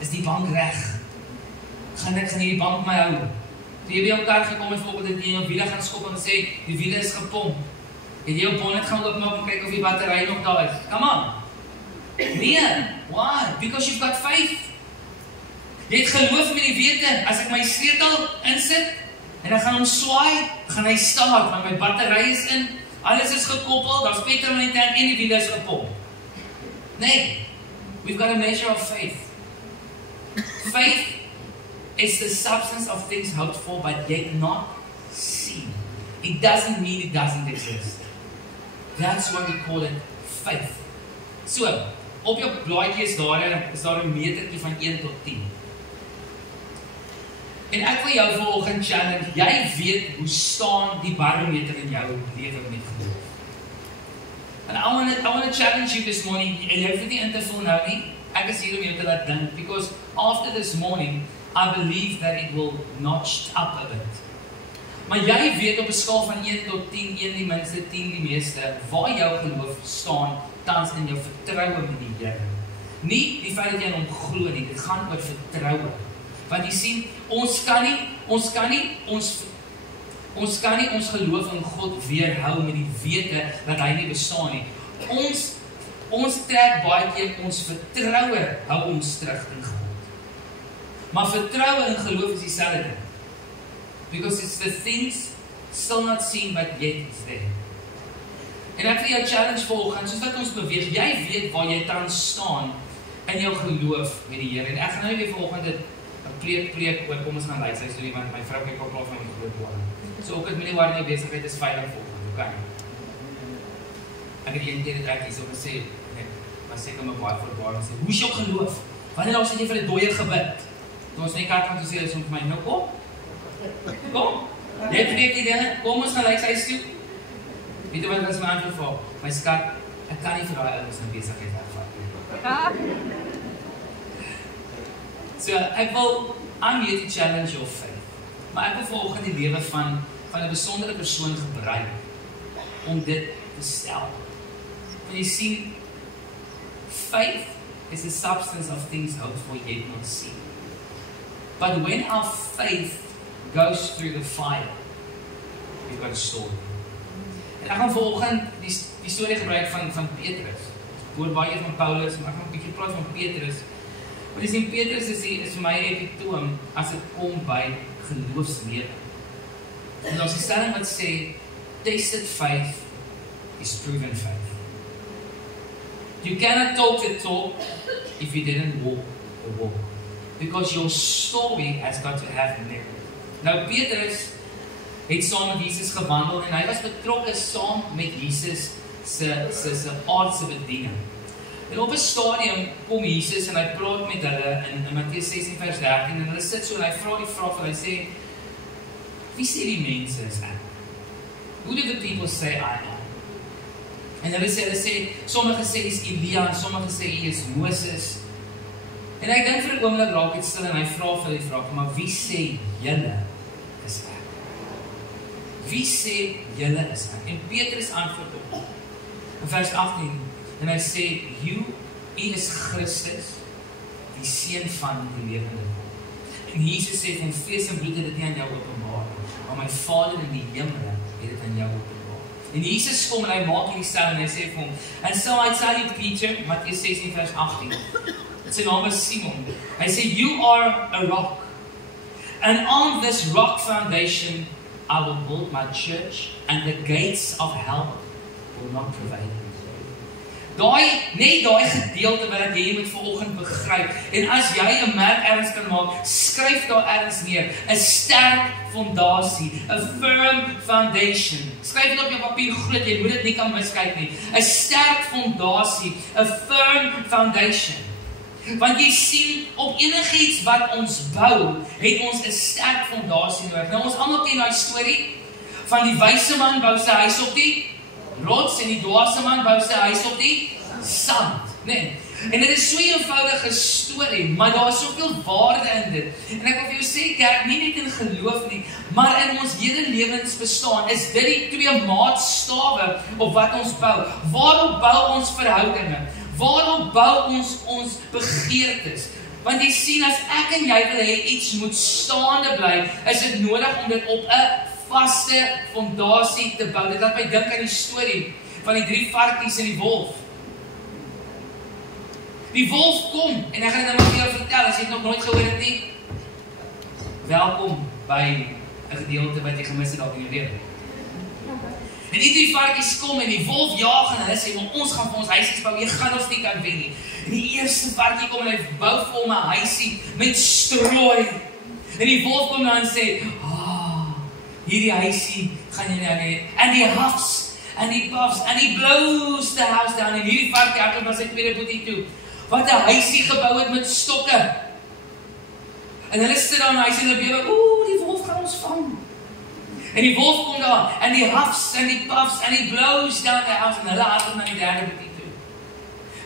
Is die bank reg? Gaan hierdie bank my hou? Toe jy by jou kar gekom het vanoggend, het jy jou wiele gaan skop en sê, die wiele is gepomp. Het jy jou bonnet gaan oopmaak en kyk of die battery nog daar is? Come on! Nee, why? Because you've got faith. Jy het geloof met die wete, as ek my sleutel insit, en ek gaan hom swaai, gaan hy start, want my battery is in, alles is gekoppel, daar's petrol in die tank en die wiele is gepomp. Nee, we've got a measure of faith. Faith is the substance of things hoped for, but yet not seen. It doesn't mean it doesn't exist. That's why we call it faith. So, op jou blaadjie is daar 'n metertjie van 1 tot 10. En ek wil jou vanoggend challenge, jy weet hoe staan die barometer in jou lewe met geloof. And I want to challenge you this morning, en jy hoef nie in te vul nou nie, ek is hier om jou te laat dink, because after this morning, I believe that it will notch up a bit. Maar jy weet op 'n skaal van 1 tot 10, 1 die minste, 10 die meeste, waar jou geloof staan tans in jou vertroue met die Here. Nie die feit dat jy in hom glo nie, dit gaan oor vertroue. Want jy sien, ons kan nie ons geloof in God weerhou met die wete dat hy nie bestaan nie. Ons trek baie keer ons vertroue hou ons terug in God. Maar vertroue en geloof is dieselfde ding. Because it's the things still not seen but yet it's there. En ek wil jou challenge volgende, soos wat ons beweeg, jy weet waar jy tans staan in jou geloof met die Here. En ek gaan nou weer volgende 'n preek oor kom ons gaan lei sy storie, want my vrou kyk ook al van my groot boere. So ook het my nie waar nie besigheid is veilig volgende, okay? Ek het eendag dit uit hierso gesê, maar seker my baie voorbaar en sê, hoe is jou geloof? Wanneer ons het jy vir 'n dooie gebid? Toe ons net kyk om te sê, is om vir my, nou kom. Jy preek die dinge, kom ons gaan lei sy toe. Weet jy wat was my antwoord vir? My skat, ek kan nie vir daai ouens in besigheid wegvat nie. So, I'm here to challenge your faith. Maar ek wil vanoggend die lewe van 'n besondere persoon gebruik om dit te stel. Want jy sien, faith is the substance of things hoped for yet not seen. But when our faith goes through the fire, we've got a story. En ek gaan vanoggend die storie gebruik van Petrus. Ek hoor baie van Paulus, maar ek gaan 'n bietjie praat van Petrus. Want jy sien, Petrus is vir my epitoom as dit kom by geloofslewe. En daar's 'n stelling wat sê, tasted faith is proven faith. You cannot talk the talk if you didn't walk the walk. Because your story has got to have merit. Nou Petrus het saam met Jesus gewandel en hy was betrokke saam met Jesus se aardse bediening. En op 'n stadium kom Jesus en hy praat met hulle in Matteus 16 vers 13 en hulle sit so en hy vra die vraag en hy sê, wie sê die mense is ek? Who do the people say I am? En hulle sê, sommige sê is Elia en sommige sê hy is Moses. En hy dink vir 'n oomblik raak dit stil en hy vra vir die vraag, maar wie sê julle is ek? Wie sê julle is ek? En Petrus antwoord op in vers 18 en hy sê, U is Christus, die seun van die lewende God. En Jesus sê, van vlees en bloed het dit nie aan jou openbaar, maar my Vader in die hemel het dit aan jou openbaar. En Jesus kom en hy maak hierdie stelling en hy sê vir hom, and so I tell you Peter, Matteus 16 vers 18, sy naam is Simon, hy sê, you are a rock, and on this rock foundation I will build my church, and the gates of hell will not prevail. Net daai gedeelte wat jy moet vanoggend begryp. En as jy 'n merk erns kan maak, skryf daar erns neer. 'n Sterk fondasie, 'n firm foundation. Skryf dit op jou papier groot, jy moet dit nie kan miskyk nie. 'n Sterk fondasie, 'n firm foundation. Want jy sien, op enigiets wat ons bou, het ons 'n sterk fondasie nodig. Nou ons almal ken daai storie van die wyse man bou sy huis op die rots en die dwaase man bou sy huis op die sand, nee. En dit is so 'n eenvoudige storie, maar daar is soveel waarde in dit. En ek wil vir jou sê, kerk, nie net in geloof nie, maar in ons hele lewens bestaan, is dit die twee maatstawe op wat ons bou. Waarop bou ons verhoudinge? Waarop bou ons begeertes? Want jy sien, as ek en jy wil hê iets moet staande bly, is dit nodig om dit op 'n vaste fondasie te bou. Dit laat my dink aan die storie van die 3 varkies en die wolf. Die wolf kom, en ek gaan dit nou vir jou vertel, as jy het nog nooit gehoor het nie. Welkom by 'n gedeelte wat jy gemis het dalk in jou lewe. En die 3 varkies kom en die wolf jaag en hulle sê, maar ons gaan vir ons huisies bou, jy gaan ons nie kan wen nie. En die eerste varkie kom en hy bou vir hom 'n huisie met strooi. En die wolf kom dan en sê, hierdie huisie gaan jy nou hê. And he huffs, and he puffs, and he blows the house down. En hierdie varkie hardloop na sy tweede boetie toe, wat 'n huisie gebou het met stokke. En hulle sit daar in 'n huisie en hulle bewe, die wolf gaan ons vang. En die wolf kom daar, and he huffs, and he puffs, and he blows down the house. En hulle hardloop na die derde boetie toe.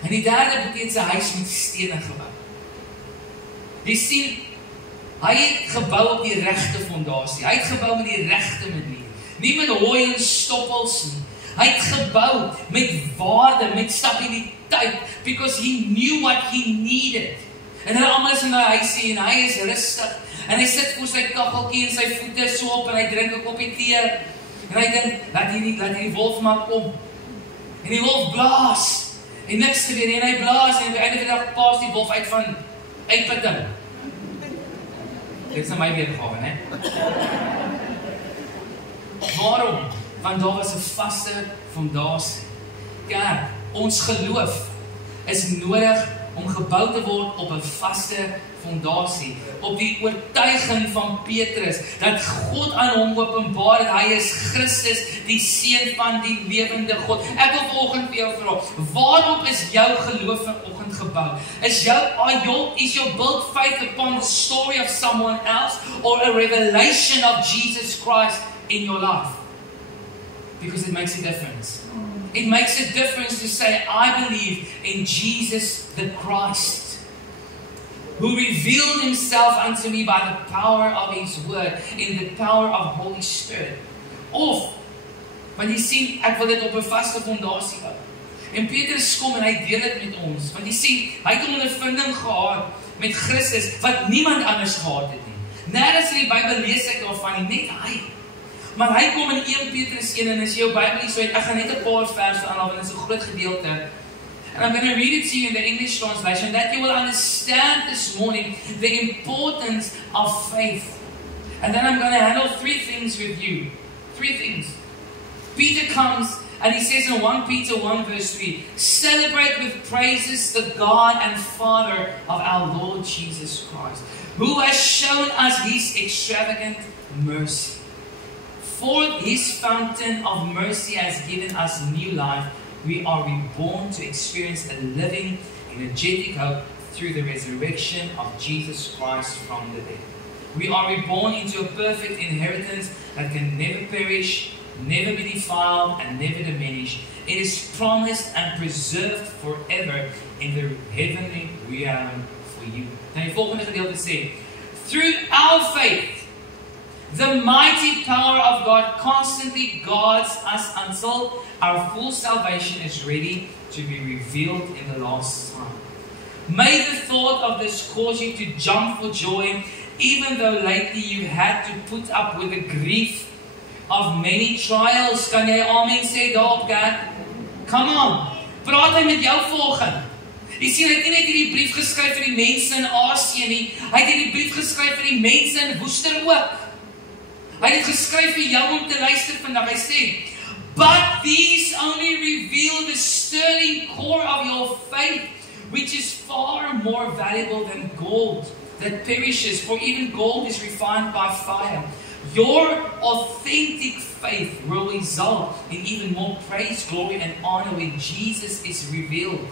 En die derde boetie het sy huis met stene gebou. Jy sien, hy het gebou op die regte fondasie. Hy het gebou met die regte manier. Nie met hooi en stoppels nie. Hy het gebou met waarde, met stabiliteit, because he knew what he needed. En hulle almal is in die huisie en hy is rustig. En hy sit voor sy kacheltjie en sy voete so op en hy drink 'n koppie tee. En hy dink, laat hierdie wolf maar kom. En die wolf blaas. En niks gebeur nie, en hy blaas en op die einde van die dag paas die wolf uit van uitputting. Dit is nou my weergawe, né? Waarom? Want daar was 'n vaste fondasie. Kerk, ons geloof is nodig om gebou te word op 'n vaste fondasie, op die oortuiging van Petrus, dat God aan hom openbaar, dat hy is Christus, die Seun van die lewende God. Ek wil vanoggend vir jou vra, waarop is jou geloof vanoggend gebou? Is your built faith upon the story of someone else, or a revelation of Jesus Christ in your life? Because it makes a difference. It makes a difference to say, I believe in Jesus the Christ, who revealed himself unto me by the power of his word, in the power of Holy Spirit. Of, want jy sien, ek wil dit op 'n vaste fondasie hou. En Petrus kom en hy deel dit met ons, want jy sien, hy het 'n ondervinding gehad met Christus, wat niemand anders gehad het nie. Nergens in die Bybel lees ek daarvan nie, net hy. Maar hy kom in 1 Petrus 1, en as jy jou Bybel hier so het, ek gaan net 'n paar verse aanhaal, want dit is 'n groot gedeelte. And I'm going to read it to you in the English translation, that you will understand this morning the importance of faith. And then I'm going to handle 3 things with you. 3 things. Peter comes and he says in 1 Peter 1 verse 3, celebrate with praises the God and Father of our Lord Jesus Christ, who has shown us his extravagant mercy. For his fountain of mercy has given us new life. We are reborn to experience a living, energetic hope through the resurrection of Jesus Christ from the dead. We are reborn into a perfect inheritance that can never perish, never be defiled, and never diminish. It is promised and preserved forever in the heavenly realm for you. Nou die volgende gedeelte sê, through our faith, the mighty power of God constantly guards us until our full salvation is ready to be revealed in the last time. May the thought of this cause you to jump for joy, even though lately you had to put up with the grief of many trials. Kan jy amen sê daarop, kerk? Come on, praat hy met jou volgende. Jy sien, hy het nie net hierdie brief geskryf vir die mense in Asië nie, hy het hierdie brief geskryf vir die mense in Woester ook. Hy het geskryf vir jou om te luister vandag. Hy sê, but these only reveal the sterling core of your faith, which is far more valuable than gold that perishes, for even gold is refined by fire. Your authentic faith will result in even more praise, glory, and honor when Jesus is revealed.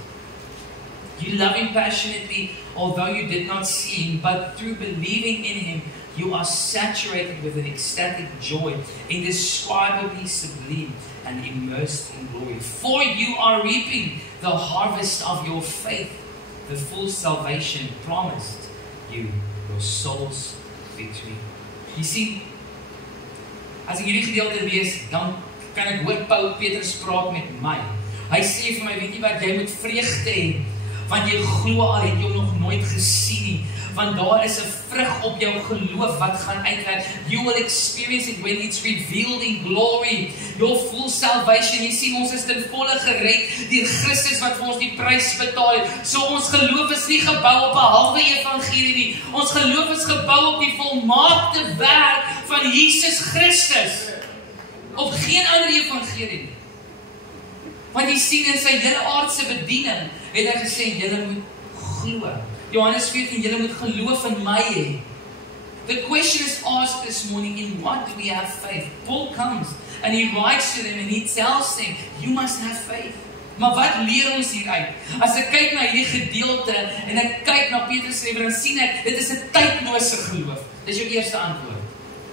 You love him passionately, although you did not see him, but through believing in him, you are saturated with an ecstatic joy, indescribably sublime and immersed in glory. For you are reaping the harvest of your faith, the full salvation promised you, your soul's victory. You see, as ek hierdie gedeelte lees, dan kan ek hoor Paul Petrus praat met my. Hy sê vir my, weet jy wat, jy moet vreugde hê, want jy glo al, het jou nog nooit gesien nie. Want daar is 'n vrug op jou geloof wat gaan uitwerk. You will experience it when it's revealed in glory. Your full salvation. Jy sien, ons is ten volle gered deur Christus wat vir ons die prys betaal het. So ons geloof is nie gebou op 'n halwe evangelie nie. Ons geloof is gebou op die volmaakte werk van Jesus Christus. Op geen ander evangelie nie. Want jy sien, in sy hele aardse bediening het hy gesê, julle moet glo. Johannes 14, julle moet geloof in my hê. The question is asked this morning, in what do we have faith? Paul comes and he writes to them and he tells them, you must have faith. Maar wat leer ons hieruit? As ek kyk na hierdie gedeelte en ek kyk na Petrus se lewe, dan sien ek, dit is 'n tydlose geloof. Dis jou eerste antwoord.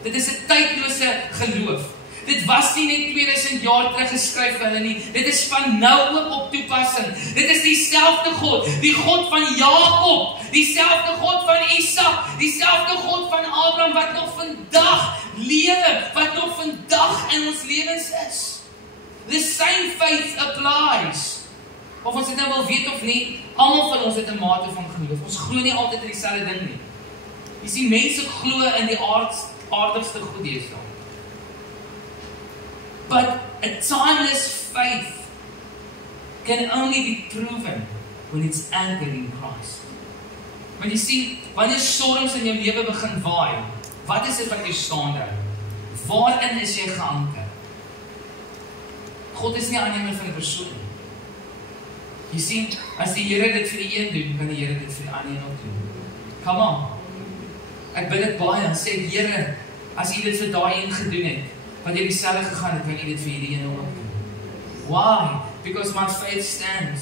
Dit is 'n tydlose geloof. Dit was nie net 2000 jaar terug geskryf vir hulle nie. Dit is van nou ook op toepassing. Dit is dieselfde God, die God van Jakob, dieselfde God van Isak, dieselfde God van Abraham wat nog vandag lewe, wat nog vandag in ons lewens is. The same faith applies. Of ons dit nou wil weet of nie, almal van ons het 'n mate van geloof. Ons glo nie altyd in dieselfde ding nie. Jy sien, mense glo in die aardigste goed deesdae. But a timeless faith can only be proven when it's anchored in Christ. Want jy sien, wanneer storms in jou lewe begin waai, wat is dit wat jou staande hou? Waarin is jy geanker? God is nie aannemer van 'n persoon nie. Jy sien, as die Here dit vir die een doen, kan die Here dit vir die ander ook doen. Come on. Ek bid dit baie en sê, Here, as U dit vir daai een gedoen het, wat jy dieselfde gegaan het, kan U dit vir hierdie een ook doen. Why? Because my faith stands.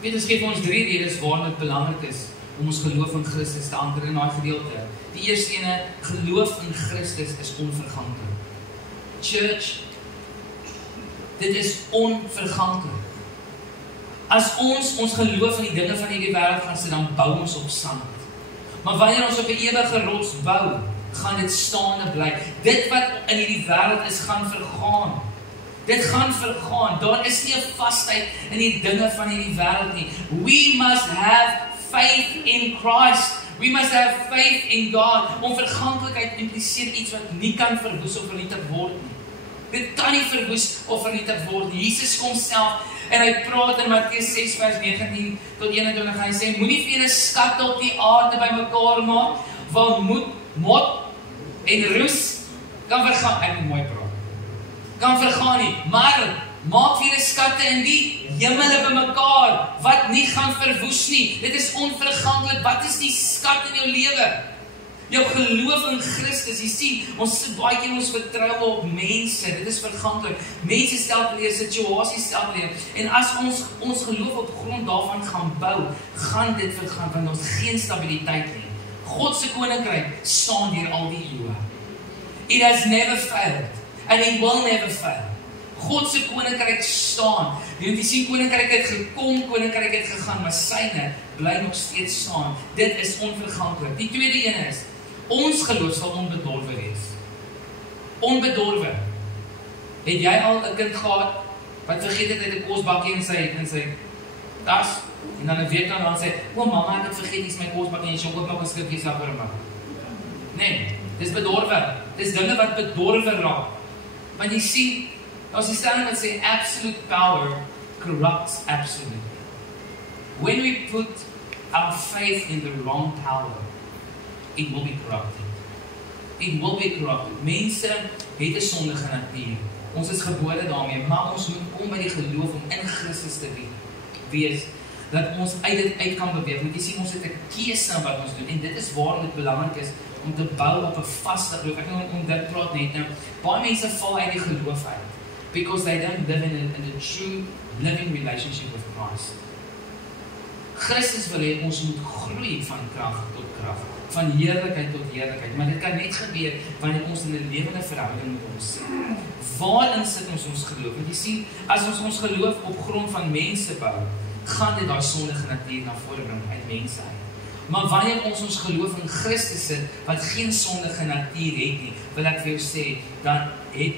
Dit gee ons 3 redes waarom dit belangrik is om ons geloof in Christus te anker in daai gedeelte. Die eerste ene, geloof in Christus is onverganklik. Church, dit is onverganklik. As ons geloof in die dinge van hierdie wêreld gaan sit, dan bou ons op sand. Maar wanneer ons op 'n ewige rots bou, gaan dit staande bly. Dit wat in hierdie wêreld is, gaan vergaan. Dit gaan vergaan. Daar is nie 'n vasheid in die dinge van hierdie wêreld nie. We must have faith in Christ. We must have faith in God. Onverganklikheid impliseer iets wat nie kan verwoes of vernietig word nie. Dit kan nie verwoes of vernietig word nie. Jesus kom self en hy praat in Matteus 6 vers 19 tot 21 en hy sê, moenie vir julle skatte op die aarde bymekaar maak, waar mot en roes kan vergaan. Ek moet mooi praat. Kan vergaan nie, maar maak vir julle skatte in die hemele bymekaar, wat nie gaan verwoes nie. Dit is onverganklik. Wat is die skat in jou lewe? Jou geloof in Christus. Jy sien, ons sit baie keer ons vertroue op mense. Dit is verganklik. Mense stel teleur, situasies stel teleur. En as ons geloof op grond daarvan gaan bou, gaan dit vergaan, want ons geen stabiliteit nie. God se koninkryk staan deur al die eeue. It has never failed. And it will never fail. God se koninkryk staan. Jy sien, koninkryk het gekom, koninkryk het gegaan, maar syne bly nog steeds staan. Dit is onverganklik. Die tweede een is, ons geloof sal onbedorwe wees. Onbedorwe. Het jy al 'n kind gehad wat vergeet het uit 'n kosbakkie in sy tas en dan 'n week dan sê, "O mamma, ek het vergeet iets my kosbakkie en sy oop nog 'n skrifgie sap vir my." Nee, dis bedorwe. Dis dinge wat bedorwe raak. Want jy sien, as die stelling wat sê, absolute power corrupts absolutely. When we put our faith in the wrong power, it will be corrupted. It will be corrupted. Mense het 'n sondige natuur. Ons is gebore daarmee, maar ons moet kom by die geloof om in Christus te wees, dat ons uit dit uit kan beweeg. Want jy sien, ons het 'n keuse in wat ons doen, en dit is waarom dit belangrik is om te bou op 'n vaste geloof. Ek wil om dit praat net nou. Baie mense val uit die geloof uit, because they don't live in a true living relationship with Christ. Christus wil hê ons moet groei van krag tot krag, van heerlikheid tot heerlikheid, maar dit kan net gebeur wanneer ons in 'n lewende verhouding met hom sit. Waarin sit ons geloof? Want jy sien, as ons geloof op grond van mense bou, gaan dit daai sondige natuur na vore bring uit mense uit. Maar wanneer ons geloof in Christus sit, wat geen sondige natuur het nie, wil ek vir jou sê, dan het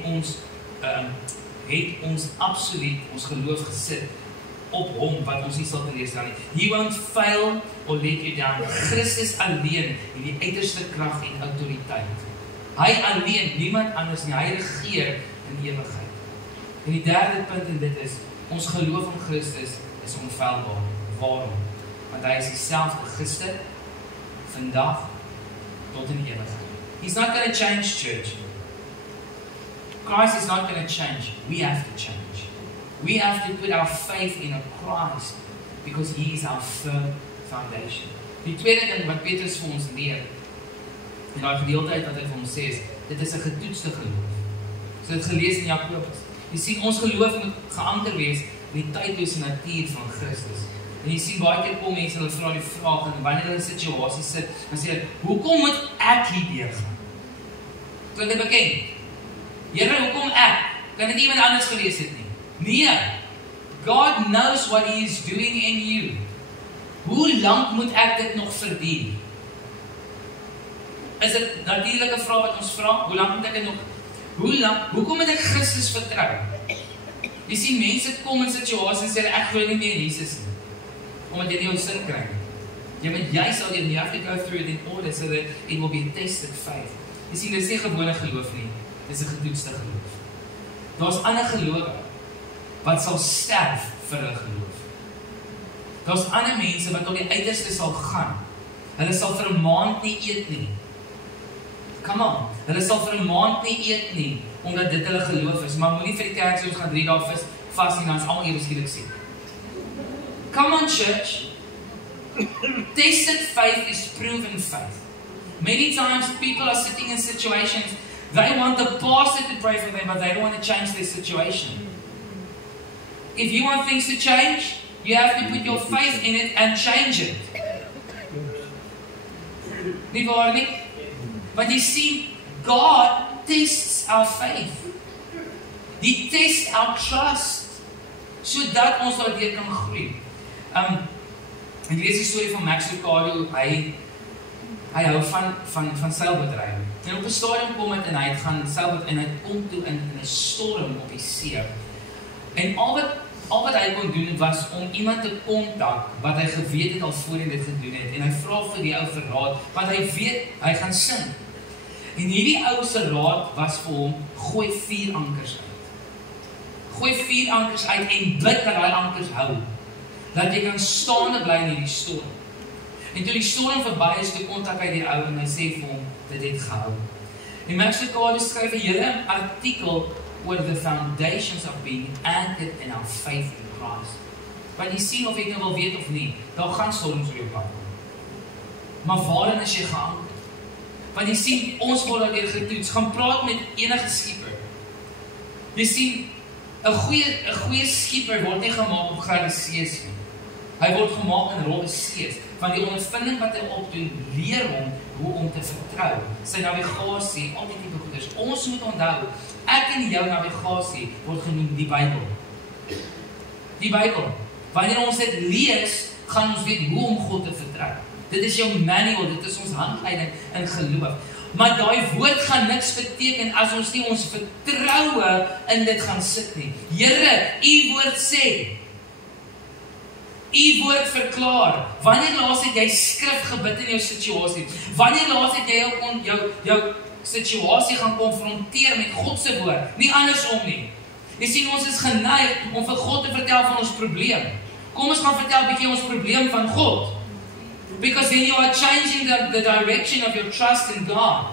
ons absoluut ons geloof gesit op hom, wat ons nie sal teleurstel nie. He won't fail or let you down. Christus alleen het die uiterste krag en autoriteit. Hy alleen, niemand anders nie. Hy regeer in ewigheid. En die derde punt in dit is, ons geloof in Christus is onfeilbaar. Waarom? Want hy is dieselfde gister, vandag, tot in ewigheid. He's not going to change, church. Christ is not going to change. We have to change. We have to put our faith in a Christ, because He is our firm foundation. Die tweede ding wat Petrus vir ons leer, en daai gedeelte wat hy vir ons sê is, dit is 'n getoetste geloof. So dit gelees in Jakobus. Jy sien, ons geloof moet geanker wees in die tydlose natuur van Christus. En jy sien, baie keer kom mense en hulle vra die vraag, en wanneer hulle in 'n situasie sit, dan sê hulle, hoekom moet ek hier deurgaan? Klink dit bekend? Here, hoekom ek? Kan dit iemand anders gelees het nie? Nee, God knows what He is doing in you. Hoe lank moet ek dit nog verdien? Is dit natuurlike vraag wat ons vra? Hoe lank moet ek dit nog? Hoekom moet ek Christus vertrou? Jy sien, mense kom in situasies en sê, ek glo nie meer in Jesus nie. Omdat jy nie jou sin kry nie. Jy moet juist al you have to go through it in order so that it will be a tested faith. Jy sien, dit is nie gewone geloof nie. Dit is 'n getoetste geloof. Daar's ander gelowe wat sal sterf vir hulle geloof. Daar's ander mense wat tot die uiterste sal gaan. Hulle sal vir 'n maand nie eet nie. Come on. Hulle sal vir 'n maand nie eet nie, omdat dit hulle geloof is. Maar moenie vir die kerk sê ons gaan 3 dae vas nie, dan is almal ewe skielik siek. Come on, church. Tested faith is proven faith. Many times people are sitting in situations, they want the pastor to pray for them, but they don't want to change their situation. If you want things to change, you have to put your faith in it and change it. Nie waar nie? Want jy sien, God tests our faith. He tests our trust, sodat ons daardeur kan groei. En jy lees die storie van Max Lucado, hy hou van seilbootry. En op 'n stadium kom het en hy gaan seilboot en hy kom toe in 'n storm op die see. En al wat hy kon doen was om iemand te kontak wat hy geweet het al voorheen dit gedoen het. En hy vra vir die ou vir raad, want hy weet hy gaan sink. En hierdie ou se raad was vir hom, gooi 4 ankers uit. Gooi 4 ankers uit en bid dat daai ankers hou. Dat jy kan staande bly in hierdie storm. En toe die storm verby is, toe kontak hy die ou en hy sê vir hom, dit het gehou. En Max Lucado skryf 'n hele artikel oor the foundations of being anchored in our faith in Christ. Want jy sien of jy nou wil weet of nie, daar gaan storms oor jou pad kom. Maar waarin is jy geanker? Want jy sien, ons word daardeur getoets. Gaan praat met enige skipper. Jy sien, 'n goeie skipper word nie gemaak op gladde sees nie. Hy word gemaak in rowwe sees. Van die ondervinding wat hy opdoen, leer hom hoe om te vertrou. Sy navigasie, al die tipe goeders. Ons moet onthou, ek en jou navigasie word genoem die Bybel. Die Bybel. Wanneer ons dit lees, gaan ons weet hoe om God te vertrou. Dit is jou manual, dit is ons handleiding in geloof. Maar daai woord gaan niks beteken as ons nie ons vertroue in dit gaan sit nie. Here, u woord sê. U woord verklaar. Wanneer laas het jy skrif gebid in jou situasie? Wanneer laas het jy jou situasie gaan konfronteer met God se woord? Nie andersom nie. Jy sien, ons is geneig om vir God te vertel van ons probleem. Kom ons gaan vertel 'n bietjie ons probleem van God. Because then you are changing the direction of your trust in God.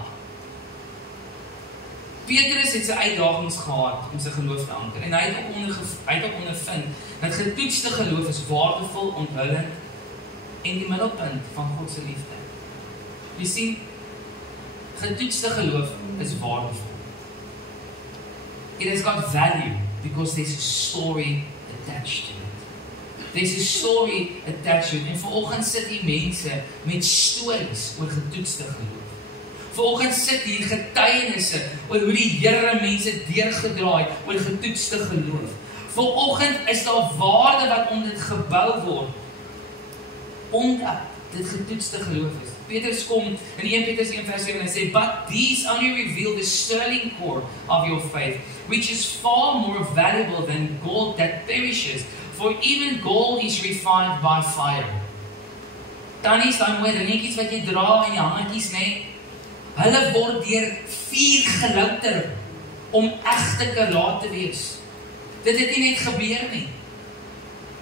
Petrus het sy uitdagings gehad om sy geloof te anker. En hy het ook ondervind dat getoetste geloof is waardevol, onthullend en die middelpunt van God se liefde. Jy sien, getoetste geloof is waardevol. It has got value because there's a story attached to it. There's a story attached to it. En vanoggend sit hier mense met stories oor getoetste geloof. Vanoggend sit hier getuienisse oor hoe die Here mense deurgedra het oor getoetste geloof. Vanoggend is daar waarde wat om dit gebou word, omdat dit getoetste geloof is. Petrus kom in 1 Petrus 1:7 en sê, but these only reveal the sterling core of your faith, which is far more valuable than gold that perishes, for even gold is refined by fire. Tannies, daai mooi ringetjies wat jy dra in jou handjies, nê? Hulle word deur vuur gelouter om egte karaat te wees. Dit het nie net gebeur nie.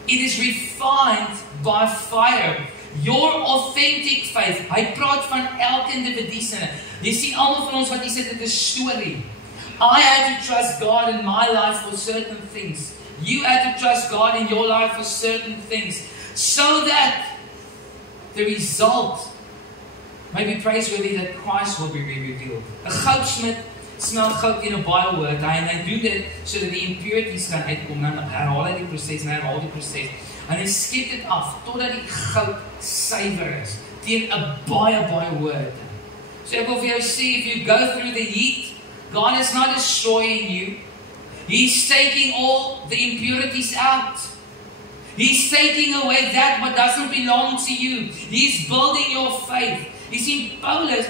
It is refined by fire. Your authentic faith. Hy praat van elke individu se. Jy sien almal van ons wat hier sit, dit is 'n storie. I had to trust God in my life for certain things. You had to trust God in your life for certain things, so that the result may be praiseworthy, that Christ will be revealed. 'n Goudsmid smelt goud teen 'n baie hout, en hy doen dit sodat die impurities kan uitkom. Dan herhaal hy die proses en herhaal die proses. En hy skep dit af totdat die goud suiwer is teen 'n baie hout. So ek wil vir jou sê, if you go through the heat, God is not destroying you. He's taking all the impurities out. He's taking away that what doesn't belong to you. He's building your faith. Jy sien,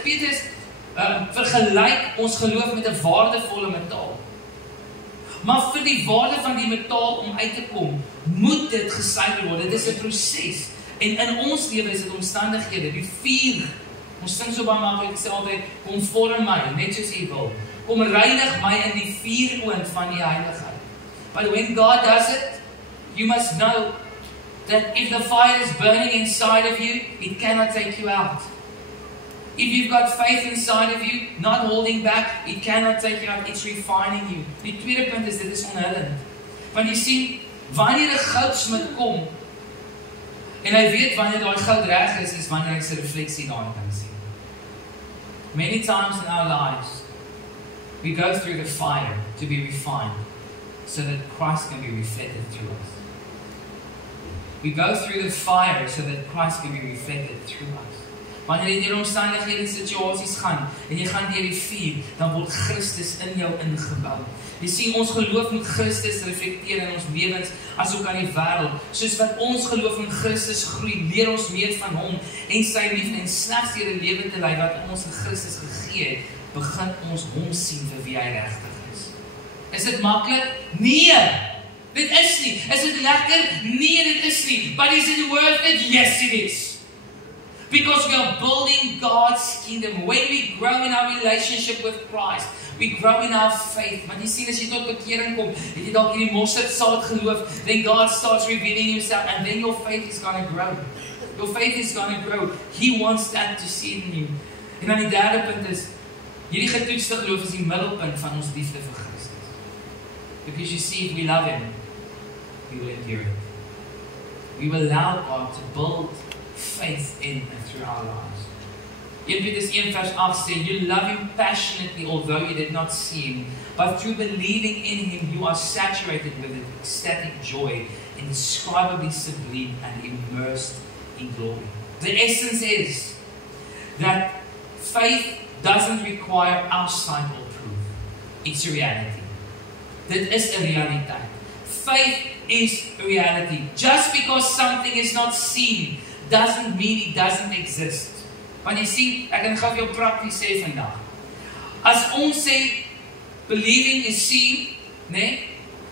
Petrus vergelyk ons geloof met 'n waardevolle metaal. Maar vir die waarde van die metaal om uit te kom, moet dit gesuiwer word. Dit is 'n proses. En in ons lewe is dit omstandighede, die vuur. Ons sing so baie maklik, ek sê altyd, kom vorm my, net soos U wil. Kom reinig my in die vuuroond van die heiligheid. But when God does it, you must know that if the fire is burning inside of you, it cannot take you out. If you've got faith inside of you, not holding back, it cannot take you out. It's refining you. Die tweede punt is, dit is onhullend. Want jy sien, wanneer 'n goudsmid kom, en hy weet wanneer daai goud reg is wanneer hy sy refleksie daarin kan sien. Many times in our lives, we go through the fire to be refined, so that Christ can be reflected through us. We go through the fire so that Christ can be reflected through us. Wanneer jy deur omstandighede en situasies gaan, en jy gaan deur die vuur, dan word Christus in jou ingebou. Jy sien, ons geloof moet Christus reflekteer in ons lewens, asook aan die wêreld. Soos wat ons geloof in Christus groei, leer ons meer van hom en sy liefde, en slegs deur 'n lewe te lei wat ons in Christus gegee het, begin ons hom sien vir wie hy regtig is. Is dit maklik? Nee! Dit is nie. Is dit lekker? Nee, dit is nie. But is it worth it? Yes, it is. Because we are building God's kingdom. When we grow in our relationship with Christ, we grow in our faith. Want jy sien, as jy tot bekering kom, het jy dalk hierdie mosterdsaad geloof, then God starts revealing himself, and then your faith is going to grow. Your faith is going to grow. He wants that to see in you. En dan die derde punt is, hierdie getoetste geloof is die middelpunt van ons liefde vir Christus. Because you see, if we love him, we will endure it. We will allow God to build faith in and through our lives. 1 Petrus 1 vers 8 says, you love him passionately, although you did not see him, but through believing in him, you are saturated with an ecstatic joy, indescribably sublime and immersed in glory. The essence is that faith doesn't require outside proof. It's a reality. Dit is 'n realiteit. Faith is a reality. Just because something is not seen doesn't mean it doesn't exist. Want jy sien, ek kan gou vir jou prakties sê vandag. As ons sê believing is seen, né?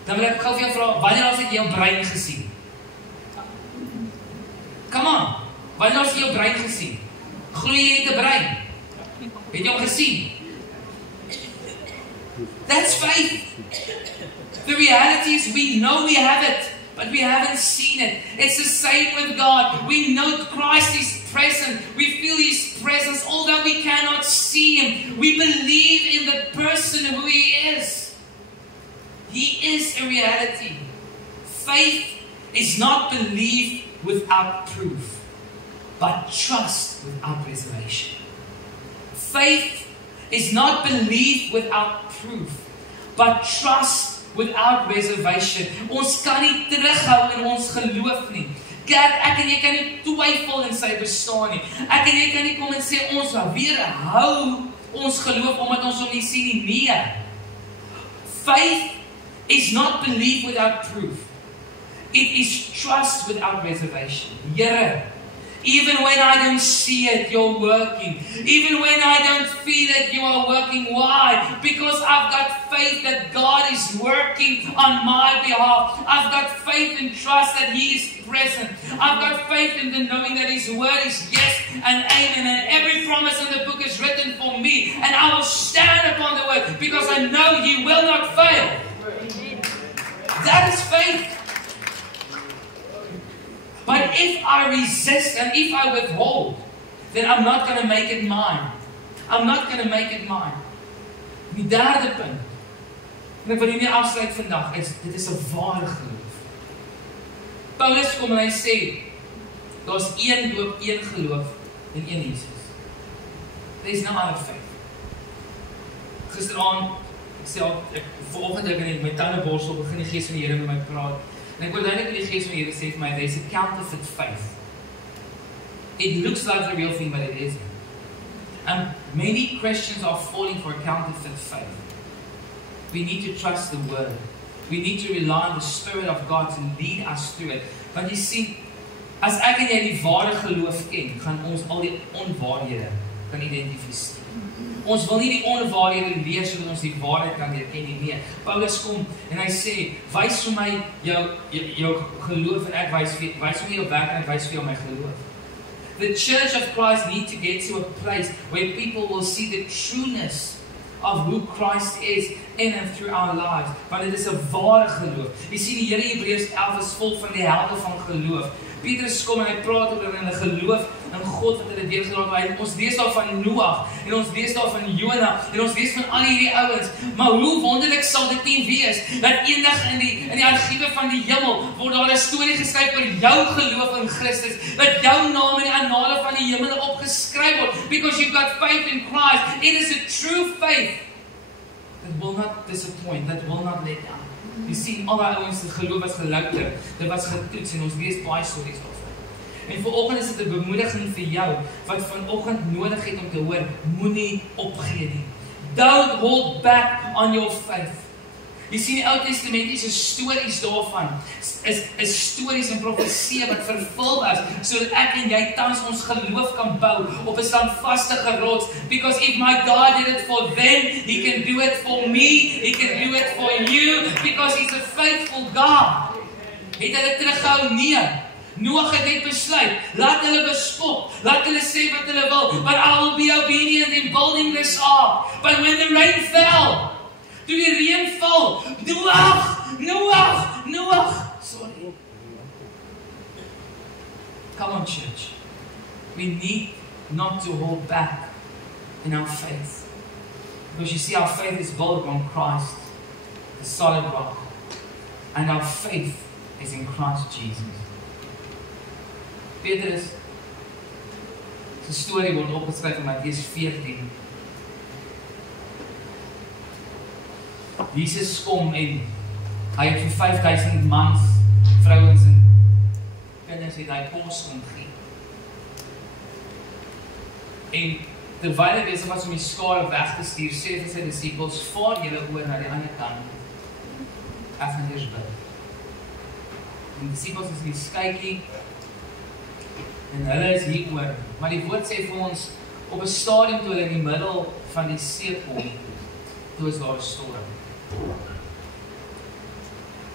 Dan wil ek gou vir jou vra, wanneer laas het jy jou brein gesien? Come on. Wanneer laas het jy jou brein gesien? Glo jy het 'n brein? Het jy hom gesien? That's faith. The reality is we know we have it, but we haven't seen it. It's the same with God. We know Christ is present. We feel his presence, although we cannot see him. We believe in the person who he is. He is a reality. Faith is not belief without proof, but trust without reservation. Faith is not belief without proof, but trust without reservation. Ons kan nie terughou in ons geloof nie. Kerk, ek en jy kan nie twyfel in sy bestaan nie. Ek en jy kan nie kom en sê ons weerhou ons geloof omdat ons hom nie sien nie. Nee. Faith is not belief without proof. It is trust without reservation. Here, even when I don't see it, you're working. Even when I don't feel it, you are working. Why? Because I've got faith that God is working on my behalf. I've got faith and trust that he is present. I've got faith in the knowing that his word is yes and amen. And every promise in the book is written for me. And I will stand upon the word because I know he will not fail. That is faith. But if I resist and if I withhold, then I'm not going to make it mine. I'm not going to make it mine. Die derde punt, en ek wil nie afsluit vandag, dit is 'n ware geloof. Paulus kom en hy sê, daar's een doop, een geloof en een Jesus. There's no other faith. Gisteraand, vanoggend ek in my tandeborsel begin die Gees van die Here met my praat. En ek wil duidelik die Gees van die Here sê vir my, there's a counterfeit faith. It looks like the real thing, but it isn't. And many Christians are falling for a counterfeit faith. We need to trust the Word. We need to rely on the Spirit of God to lead us through it. Want jy sien, as ek en jy die ware geloof ken, gaan ons al die onwaarhede kan identifiseer. ons wil nie die onwaarhede leer sodat ons die waarheid kan leer ken nie. Nee, Paulus kom en hy sê, wys vir my jou geloof en ek wys vir my jou werk en ek wys vir jou my geloof. The Church of Christ need to get to a place where people will see the trueness of who Christ is in and through our lives. Want dit is 'n ware geloof. Jy sien die hele Hebreërs 11 is vol van die helde van geloof. Petrus kom en hy praat oor hulle geloof in God wat hulle deurgelaat het. Ons lees daar van Noag en ons lees daar van Jona en ons lees van al hierdie ouens. Maar hoe wonderlik sal dit nie wees dat eendag in die argiewe van die hemel word daar 'n storie geskryf oor jou geloof in Christus, dat jou naam in die annale van die hemel opgeskryf word because you've got faith in Christ. It is a true faith that will not disappoint, that will not let down. Jy sien, al die ouens se geloof was gelouter, dit was getoets en ons lees baie stories daarvan. En vanoggend is dit 'n bemoediging vir jou wat vanoggend nodig het om te hoor, moenie opgee nie. Don't hold back on your faith. Jy sien die Ou Testament is stories daarvan, is stories en profeseë wat vervul was sodat ek en jy tans ons geloof kan bou op 'n standvaste rots. Because if my God did it for them, He can do it for me, He can do it for you, because He's a faithful God. Het hulle teruggehou? Nee. Noag het net besluit, laat hulle bespot, laat hulle sê wat hulle wil, but I will be obedient in building this ark. But when the rain fell, toe die reën val, Noag, sorry. Come on, church. We need not to hold back in our faith. Because you see, our faith is built on Christ, the solid rock. And our faith is in Christ Jesus. Petrus, sy storie word opgeskryf in Matteus 14. Jesus kom en hy het vir 5000 mans, vrouens en kinders het hy kos kom gee. En terwyl hy besig was om die skare weg te stuur, sê vir sy disippels, vaar julle oor na die ander kant. Ek gaan eers bid. En die disippels is in die skykie en hulle is hier oor. Maar die woord sê vir ons, op 'n stadium toe hulle in die middel van die see kom, toe is daar 'n storm.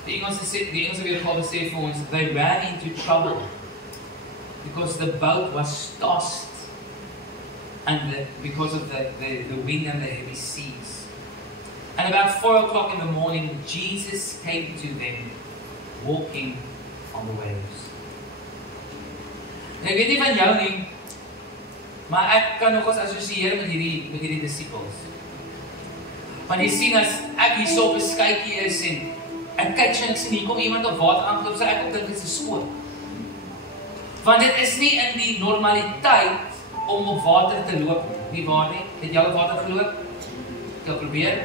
Die Engelse weergawe sê vir ons, they ran into trouble because the boat was tossed and because of the wind and the heavy seas. And about 4 o'clock in the morning, Jesus came to them walking on the waves. En ek weet nie van jou nie, maar ek kan nog eens assosieer met hierdie disciples. Want jy sien, as ek hier so op 'n skytjie is en ek kyk en ek sien, hier kom iemand op water aangeloop, so ek ook dink dit is 'n skoot. Want dit is nie in die normaliteit om op water te loop, nie waar nie? Het jy op water geloop? Jy probeer?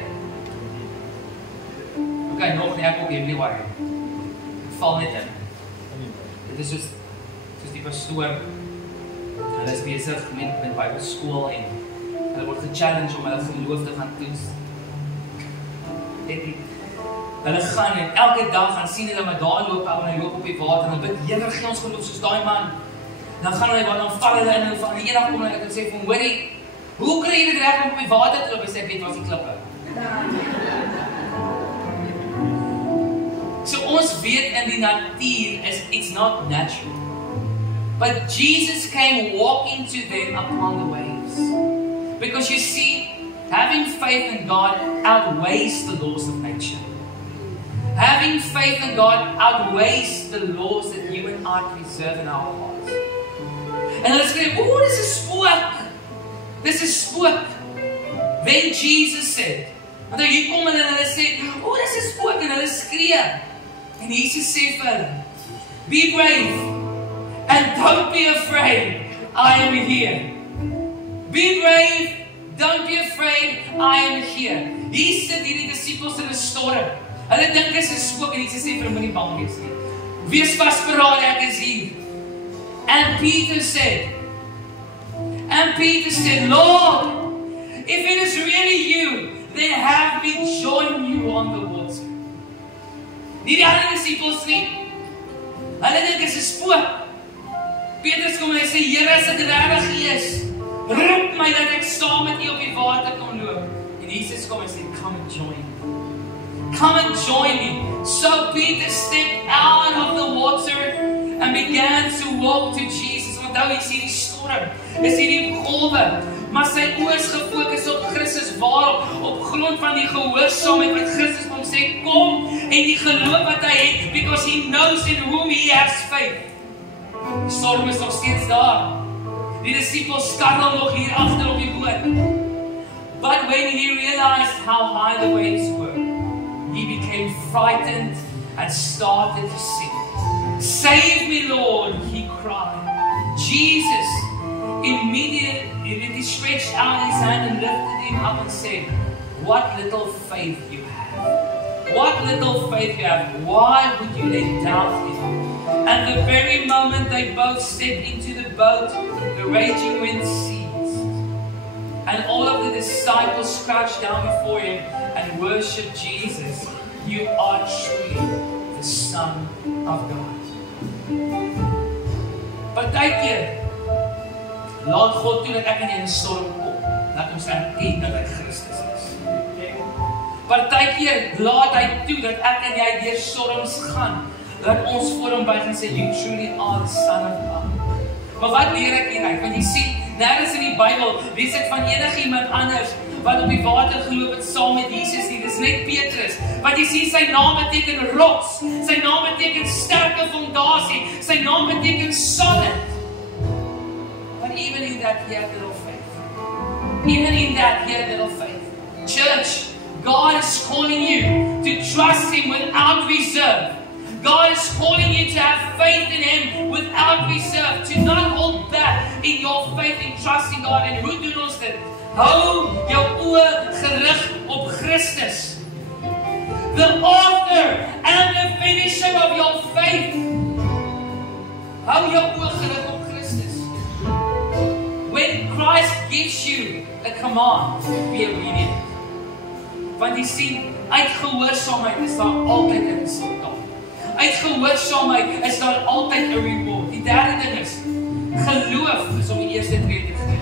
Okay, nog nie, ek ook nie waar nie. Ek val net in. Dit is soos die pastoor, hulle is besig met Bybelskool en hulle word gechallenge om hulle geloof te gaan toets. Hulle gaan en elke dag gaan sien hulle maar daar loop en hy loop op die water en bid, Here gee ons geloof soos daai man. Dan gaan hulle dan val hulle in en van die eendag kom hulle en sê van, hoorie, hoe kry jy dit reg om op die water te loop? Hy sê, weet was die klippe. So ons weet in die natuur it's not natural. But Jesus came walking to them upon the waves. Because you see, having faith in God outweighs the laws of nature. Having faith in God outweighs the laws that you and I preserve in our hearts. En hulle sê, dis 'n spook. Dis 'n spook. Then Jesus said, want hier kom hulle en hulle sê, dis 'n spook en hulle skree. En Jesus sê vir hulle, be brave. And don't be afraid, I am here. Be brave, don't be afraid, I am here. Hier sit hierdie disippels in 'n storm. Hulle dink dit is 'n spook en Jesus sê vir hulle, moenie bang wees nie. Wees vasberade, ek is hier. And Peter said, Lord, if it is really you, then have me join you on the water. Nie die ander disippels nie. Hulle dink dit is 'n spook. Petrus kom en hy sê, Here, as dit regtig is, roep my dat ek saam met U op die water kon loop. En Jesus kom en sê, come and join me. Come and join me. So Peter stepped out of the water and began to walk to Jesus. Onthou, jy sien die storm, jy sien die golwe, maar sy oë is gefokus op Christus. Waarop? Op grond van die gehoorsaamheid wat Christus hom sê, kom, en die geloof wat hy het, because he knows in whom he has faith. Die storm is nog steeds daar. Die disciples skarrel nog hier agter op die boot. But when he realized how high the waves were, he became frightened and started to sink. Save me, Lord, he cried. Jesus immediately stretched out his hand and lifted him up and said, what little faith you have. What little faith you have. Why would you then doubt him? And the very moment they both stepped into the boat, the raging wind ceased. And all of the disciples crouched down before him and worshipped Jesus. You are truly the Son of God. Partykeer laat God toe dat ek in 'n storm kom. Laat ons erken dat hy Christus is. Partykeer laat hy toe dat ek en jy deur storms gaan. Dat ons voor hom buig en sê, you truly are the Son of God. Maar wat leer ek hieruit? Want jy sien, nergens in die Bybel lees ek van enigiemand anders wat op die water geloop het saam met Jesus nie. Dis net Petrus. Want jy sien, sy naam beteken rots. Sy naam beteken sterke fondasie. Sy naam beteken solid. But even in that, he had little faith. Even in that, he had little faith. Church, God is calling you to trust him without reserve. God is calling you to have faith in him without reserve. To not hold back in your faith in trusting God. En hoe doen ons dit? Hou jou oë gerig op Christus. The author and the finisher of your faith. Hou jou oë gerig op Christus. When Christ gives you a command, be obedient. Want jy sien, uit gehoorsaamheid is daar altyd 'n resultaat. Uit gehoorsaamheid is daar altyd 'n reward. Die derde ding is, geloof is om die eerste tree te gee.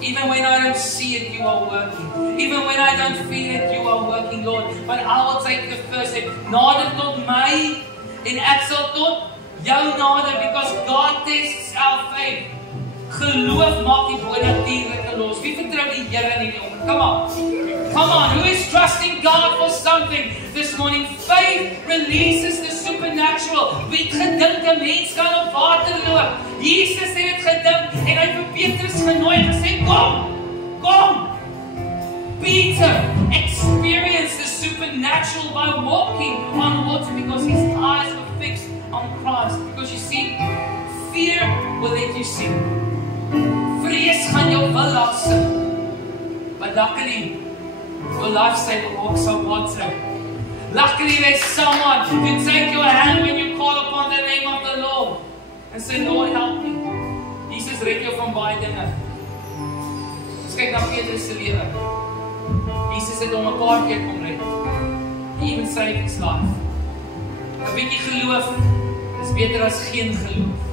Even when I don't see it, you are working. Even when I don't feel it, you are working, Lord. But I will take the first step. Nader tot my, en ek sal tot jou nader, because God tests our faith. Geloof maak die bonatuurlike los. Wie vertrou die Here in hierdie oggend? Come on. Come on. Who is trusting God for something this morning? Faith releases the supernatural. Wie het gedink 'n mens kan op water loop? Jesus het dit gedink en hy vir Petrus genooi en gesê, kom. Peter experienced the supernatural by walking on water because his eyes were fixed on Christ. Because you see, fear will let you sink. Vrees gaan jou wil laat sink. But luckily, your lifestyle walks on water. Luckily, there's someone who take your hand when you call upon the name of the Lord and say, Lord, help me. Jesus red jou van baie dinge. Ons kyk na Petrus se lewe. Jesus het hom 'n paar keer kom red. He even saved his life. 'n Bietjie geloof is beter as geen geloof.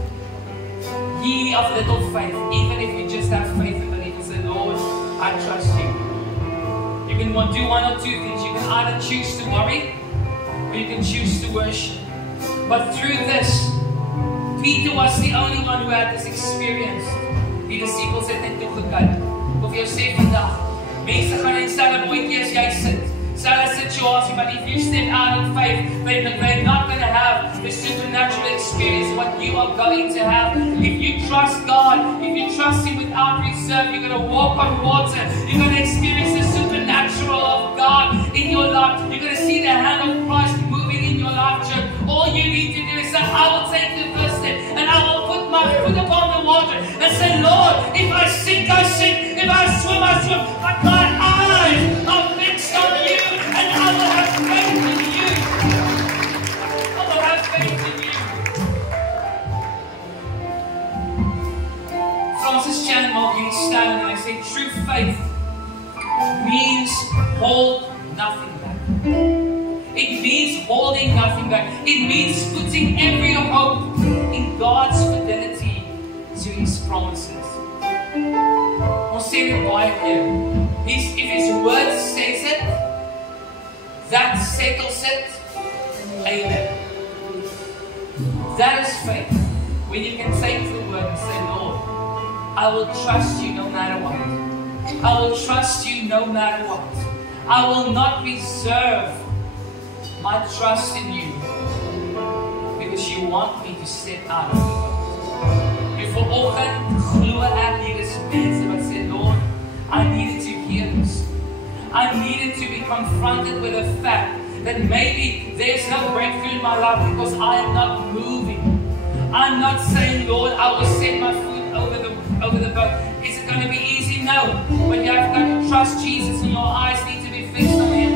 Ye of little faith, even if you just have faith and believe and say, Lord, I trust you. You can do one or two things. You can either choose to worry or you can choose to worship. But through this, Peter was the only one who had this experience. Die disciples het net toegekyk. Of jy sê vandag, mense gaan in selfe bootjie as jy sit. Selfe situasie, but if you step out in faith, they're not going to have the supernatural experience what you are going to have. If you trust God, if you trust him without reserve, you're going to walk on water. You're going to experience the supernatural of God in your life. You're going to see the hand of Christ moving in your life, church. All you need to do is say, I will take the first step and I will put my foot upon the water and say, Lord, if I sink, I sink. If I swim, I swim. But my eyes are fixed on you and I will have faith in you. I will have faith in you. Francis Chan maak hierdie stelling en hy sê, true faith means hold nothing back. It means holding nothing back. It means putting every hope in God's fidelity to his promises. said it baie keer. If His word says it, that settles it. Amen. That is faith. When you can take the word and say, Lord, I will trust you no matter what. I will trust you no matter what. I will not reserve my trust in you because you want me to step out of the boat. En vanoggend glo ek hier is mense wat sê, Lord, I needed to hear this. I needed to be confronted with the fact that maybe there's no breakthrough in my life because I am not moving. I'm not saying, Lord, I will set my foot over the boat. Is it going to be easy? No. But you have got to trust Jesus and your eyes need to be fixed on Him.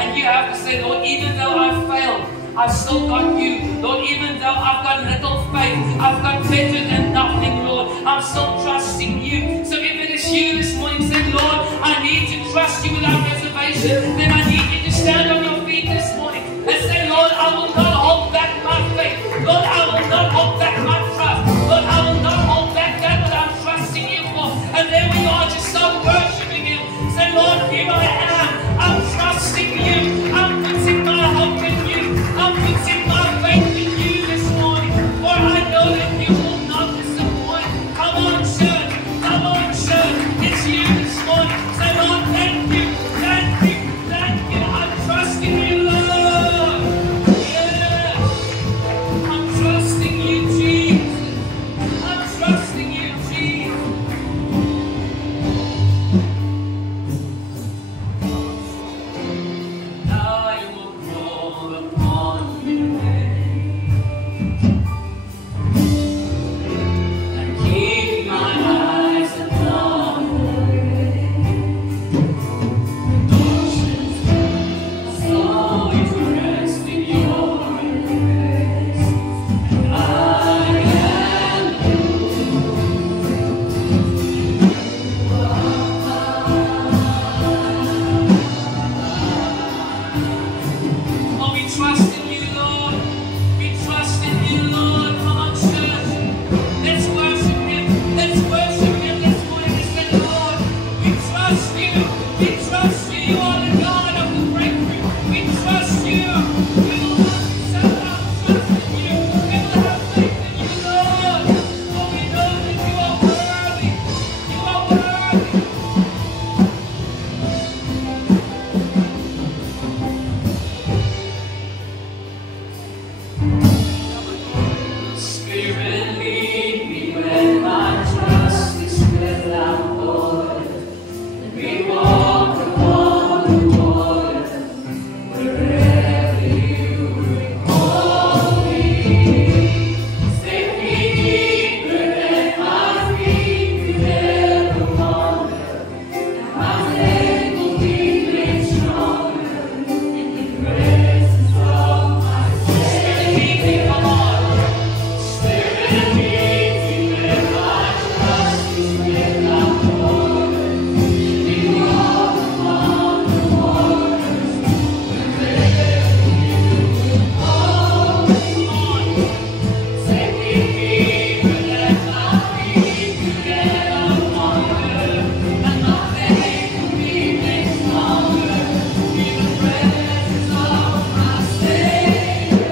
And you have to say, Lord, even though I failed, I've still got you. Lord, even though I've got little faith, I've got better than nothing, Lord. I'm still trusting you. So if it is you this morning, say, Lord, I need to trust you without reservation, then I need you to stand on your feet this morning and say, Lord, I will not hold back my faith. Lord, I will not hold back my trust. Lord, I will not hold back that what I'm trusting you for. And then we are just start worshiping Him. Say, Lord, here I am. I'm trusting you. I'm putting my hope in you. I'm putting my faith in you this morning. For I know that you will not disappoint. Come on, church. Come on, church. It's you this morning. Say, Lord, thank you. Thank you. Thank you. I'm trusting you, Lord. Yes. I'm trusting you, Jesus. I'm trusting you, Jesus. I will call upon your name and keep my eyes upon the rain. Oceans always rest in your embrace. I am Oh, we trust in you, Lord. We trust in you, Lord. Come on, church. Let's worship Him. Let's worship Him this morning. We say, Lord, we trust you. We trust you. You are the God of the breakthrough. We trust you. We will not set our trust in you. We will have faith in you, Lord. For we know that you are worthy. You are worthy. Spirit, lead me when my trust is without borders. We walk upon the water wherever you would call me. Take me deeper than my feet could ever wander. My faith will be made stronger in the presence of my Savior. Come on. Spirit, lead me where my trust is without borders. We walk upon the waters wherever you would call me. Take me deeper than my feet could ever wander, and my faith will be made stronger in the presence of my Savior.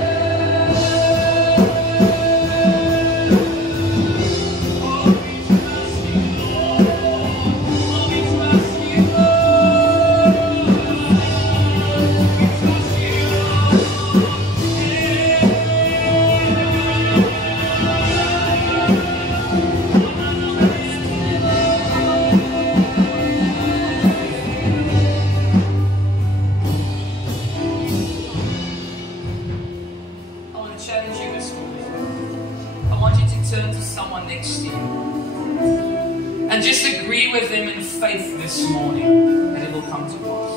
I want to challenge you this morning. I want you to turn to someone next to you and just agree with them in faith this morning that it will come to pass.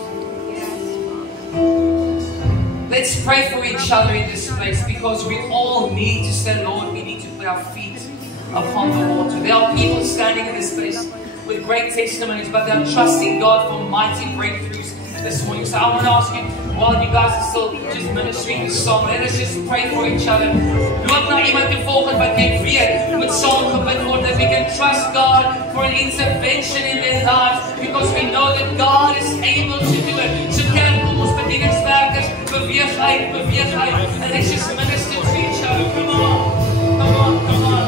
Let's pray for each other in this place because we all need to say, Lord, we need to put our feet upon the water. There are people standing in this place with great testimonies, but they're trusting God for mighty breakthroughs this morning. So I want to ask you, while you guys are still just ministering the song, let us just pray for each other. Loop na iemand te volgend wat jy weet moet saam gebid word, that we can trust God for an intervention in their lives, because we know that God is able to do it. So kerk, kom ons bedieningswerkers, beweeg uit, and let's just minister to each other. Come on, come on, come on.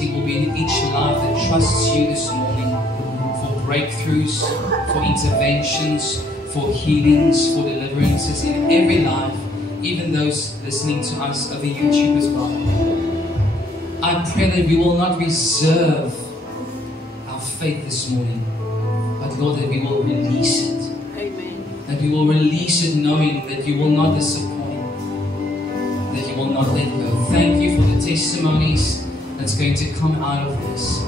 Will be in each life that trusts you this morning for breakthroughs, for interventions, for healings, for deliverances in every life, even those listening to us over YouTube as well. I pray that we will not reserve our faith this morning, but Lord, that we will release it. Amen. That we will release it knowing that you will not disappoint, that you will not let go. Thank you for the testimonies that's going to come out of this.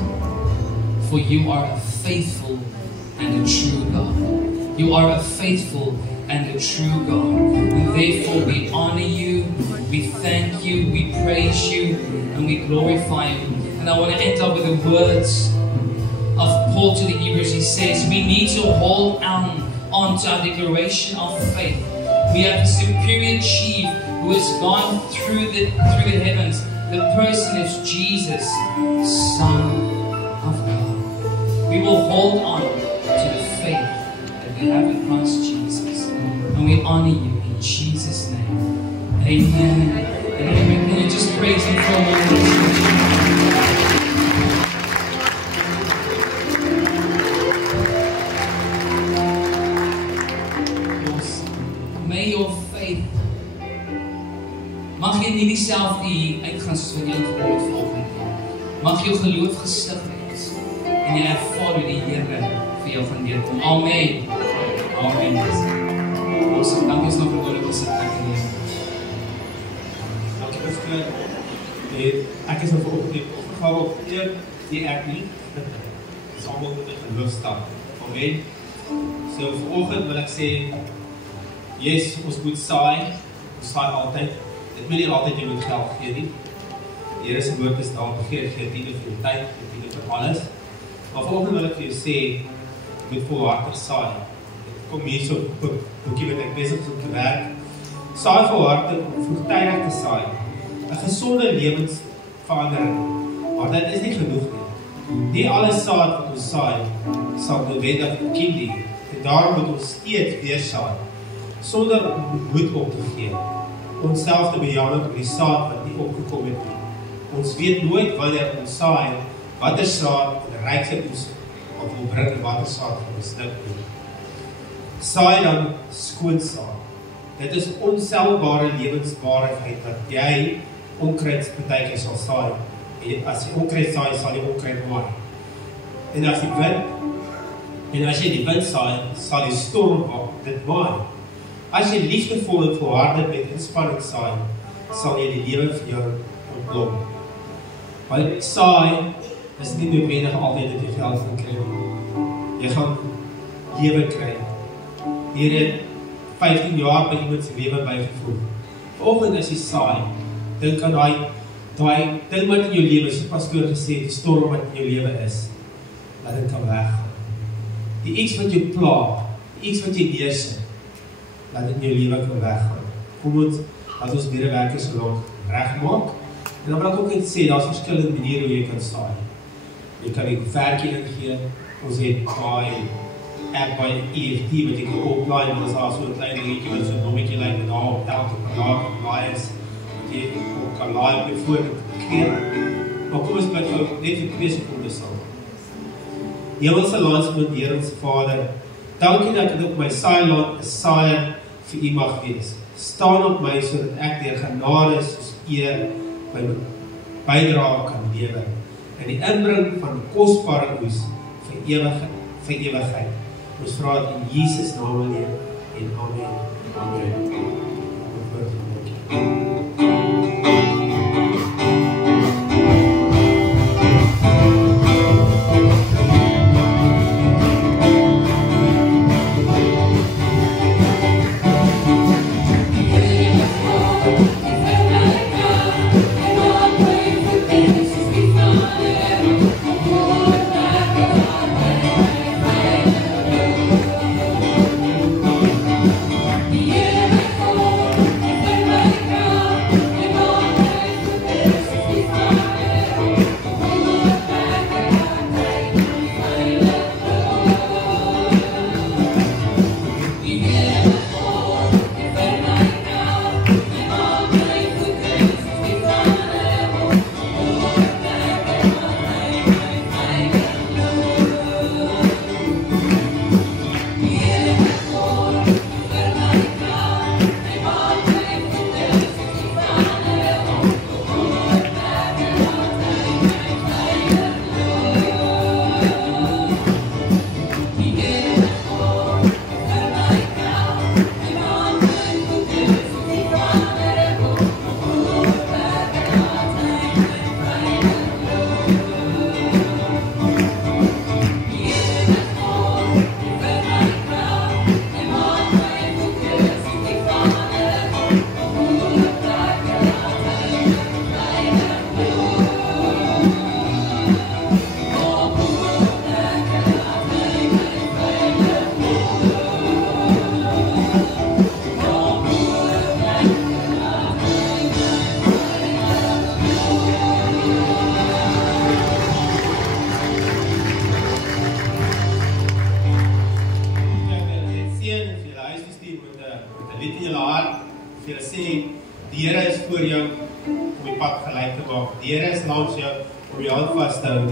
For you are a faithful and a true God. You are a faithful and a true God. And therefore we honor you, we thank you, we praise you, and we glorify you. And I want to end up with the words of Paul to the Hebrews. He says, we need to hold on to our declaration of faith. We have a superior chief who has gone through the heavens. The person is Jesus, Son of God. We will hold on to the faith that we have in Christ Jesus. And we honor you in Jesus' name. Amen. And amen. Can you just praise him for a moment? May your faith, mag jy nie dieselfde uitgaan soos wat jy gehoord vanoggend. Mag jou geloof gestig wees en jy ervaar hoe die Here vir jou gaan deurkom. Amen. Amen. Awesome. Dankie is nog vir oor op ons plek hier. Dankie vir ek is nou vanoggend nie opgegaan op die ek nie. Dis allemaal met 'n geloofstap. Amen. So vanoggend wil ek sê, yes, ons moet saai. Ons saai altyd. Dit moet nie altyd jy moet geld gee nie. Die Here se woord is daar, gee tiende vir die tyd, gee tiende vir alles. Maar vanoggend wil ek vir jou sê, jy moet volhartig saai. Ek kom hier so op 'n boekie wat ek besig is om te werk. Saai volhartig om vroegtydig te saai. 'n Gesonde lewensverandering. Maar dit is nie genoeg nie. Nie alle saad wat ons saai, sal noodwendig kiem nie. En daarom moet ons steeds weer saai, sonder moed op te gee. Onsself te bejammer oor die saad wat nie opgekom het nie. Ons weet nooit wanneer ons saai, watter saad ryk sy ons of wil bring en watter saad gaan misluk nie. Saai dan skoon saad. Dit is onselbare lewenswaardigheid dat jy onkruidspartytjie sal saai. En as jy onkruid saai, sal jy onkruid maai. En as jy die wind saai, sal die storm dit maai. As jy liefdevol en volhardend met inspanning saai, sal jy die lewe vir jou ontblom. Want saai is nie noodwendig altyd dat jy geld gaan kry. Jy gaan lewe kry. Hier het 15 jaar by iemand se lewe bygevoeg. Vanoggend as jy saai, dink aan daai ding wat in jou lewe, so pastoor gesê, die storm wat in jou lewe is, laat dit kan weggaan. Die iets wat jou pla, die iets wat jy neersit, laat dit in jou lewe kan weggaan. Kom ons medewerkers so lank regmaak. En dan wil ek ook net sê, daar's verskillende maniere hoe jy kan saai. Jy kan die verkie ingee, ons het baie app by EFT wat jy kan oplaai, en ons daar so 'n klein dingetjie wat so 'n nommetjie lyk en daar op elke kanaal kan laai is, wat jy ook kan laai op jou foon gee. Maar kom ons bid ook net vir 2 sekondes saam. Hemelse Landsmoed, Here ons Vader, dankie dat ek op my saailand 'n saaier vir U mag wees. Staan op my sodat ek deur genade soos eer my bydrae kan lewer en die inbring van kosbare oes vir ewigheid. Ons vra dit in Jesus naam alleen en amen. Amen.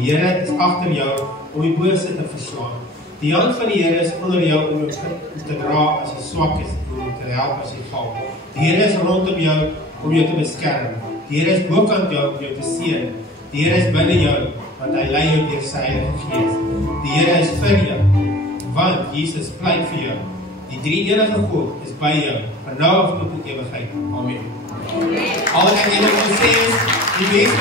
Die Here is agter jou om die bose te verslaan. Die hand van die Here is onder jou om jou te dra as jy swak is en om te help as jy val. Die Here is rondom jou om jou te beskerm. Die Here is bokant jou om jou te seën. Die Here is binne jou want hy lei jou deur sy Heilige Gees. Die Here is vir jou want Jesus pleit vir jou. Die drie-enige God is by jou van nou af tot in ewigheid. Amen. Al wat ek julle wil sê is Die mense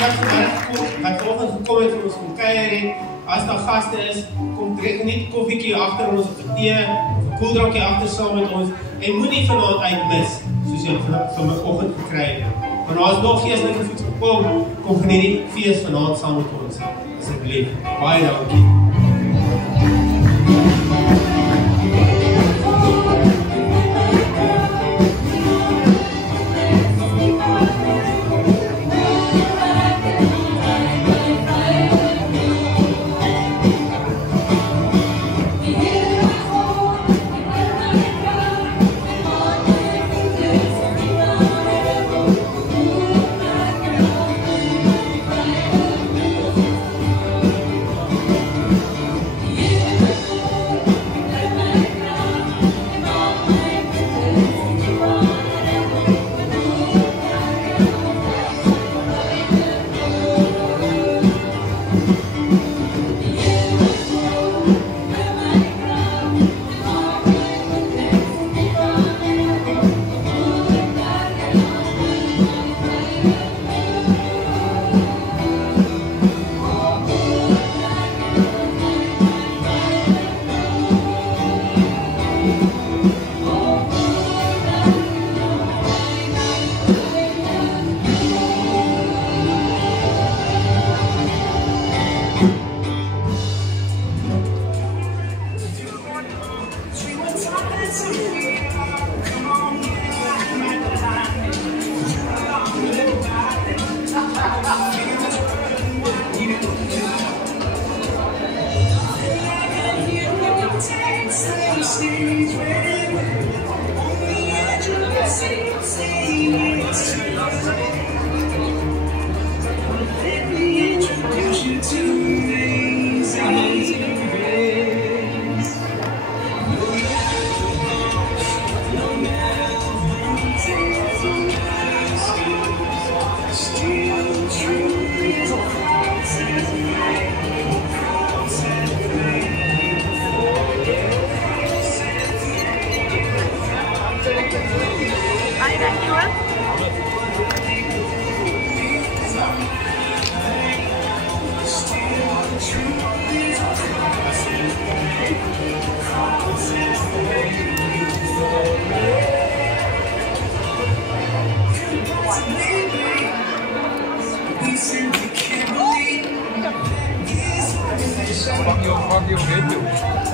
wat vanoggend gekom het vir ons kom kuier het, as daar gaste is, kom drink net 'n koffietjie agter ons of 'n tee of 'n koeldrankie agter saam met ons en moenie vanaand uitmis soos jy vanoggend gekry het. Want daar is nog feestelike voet kom geniet die fees vanaand saam met ons. Asseblief. Baie dankie. Fuck you,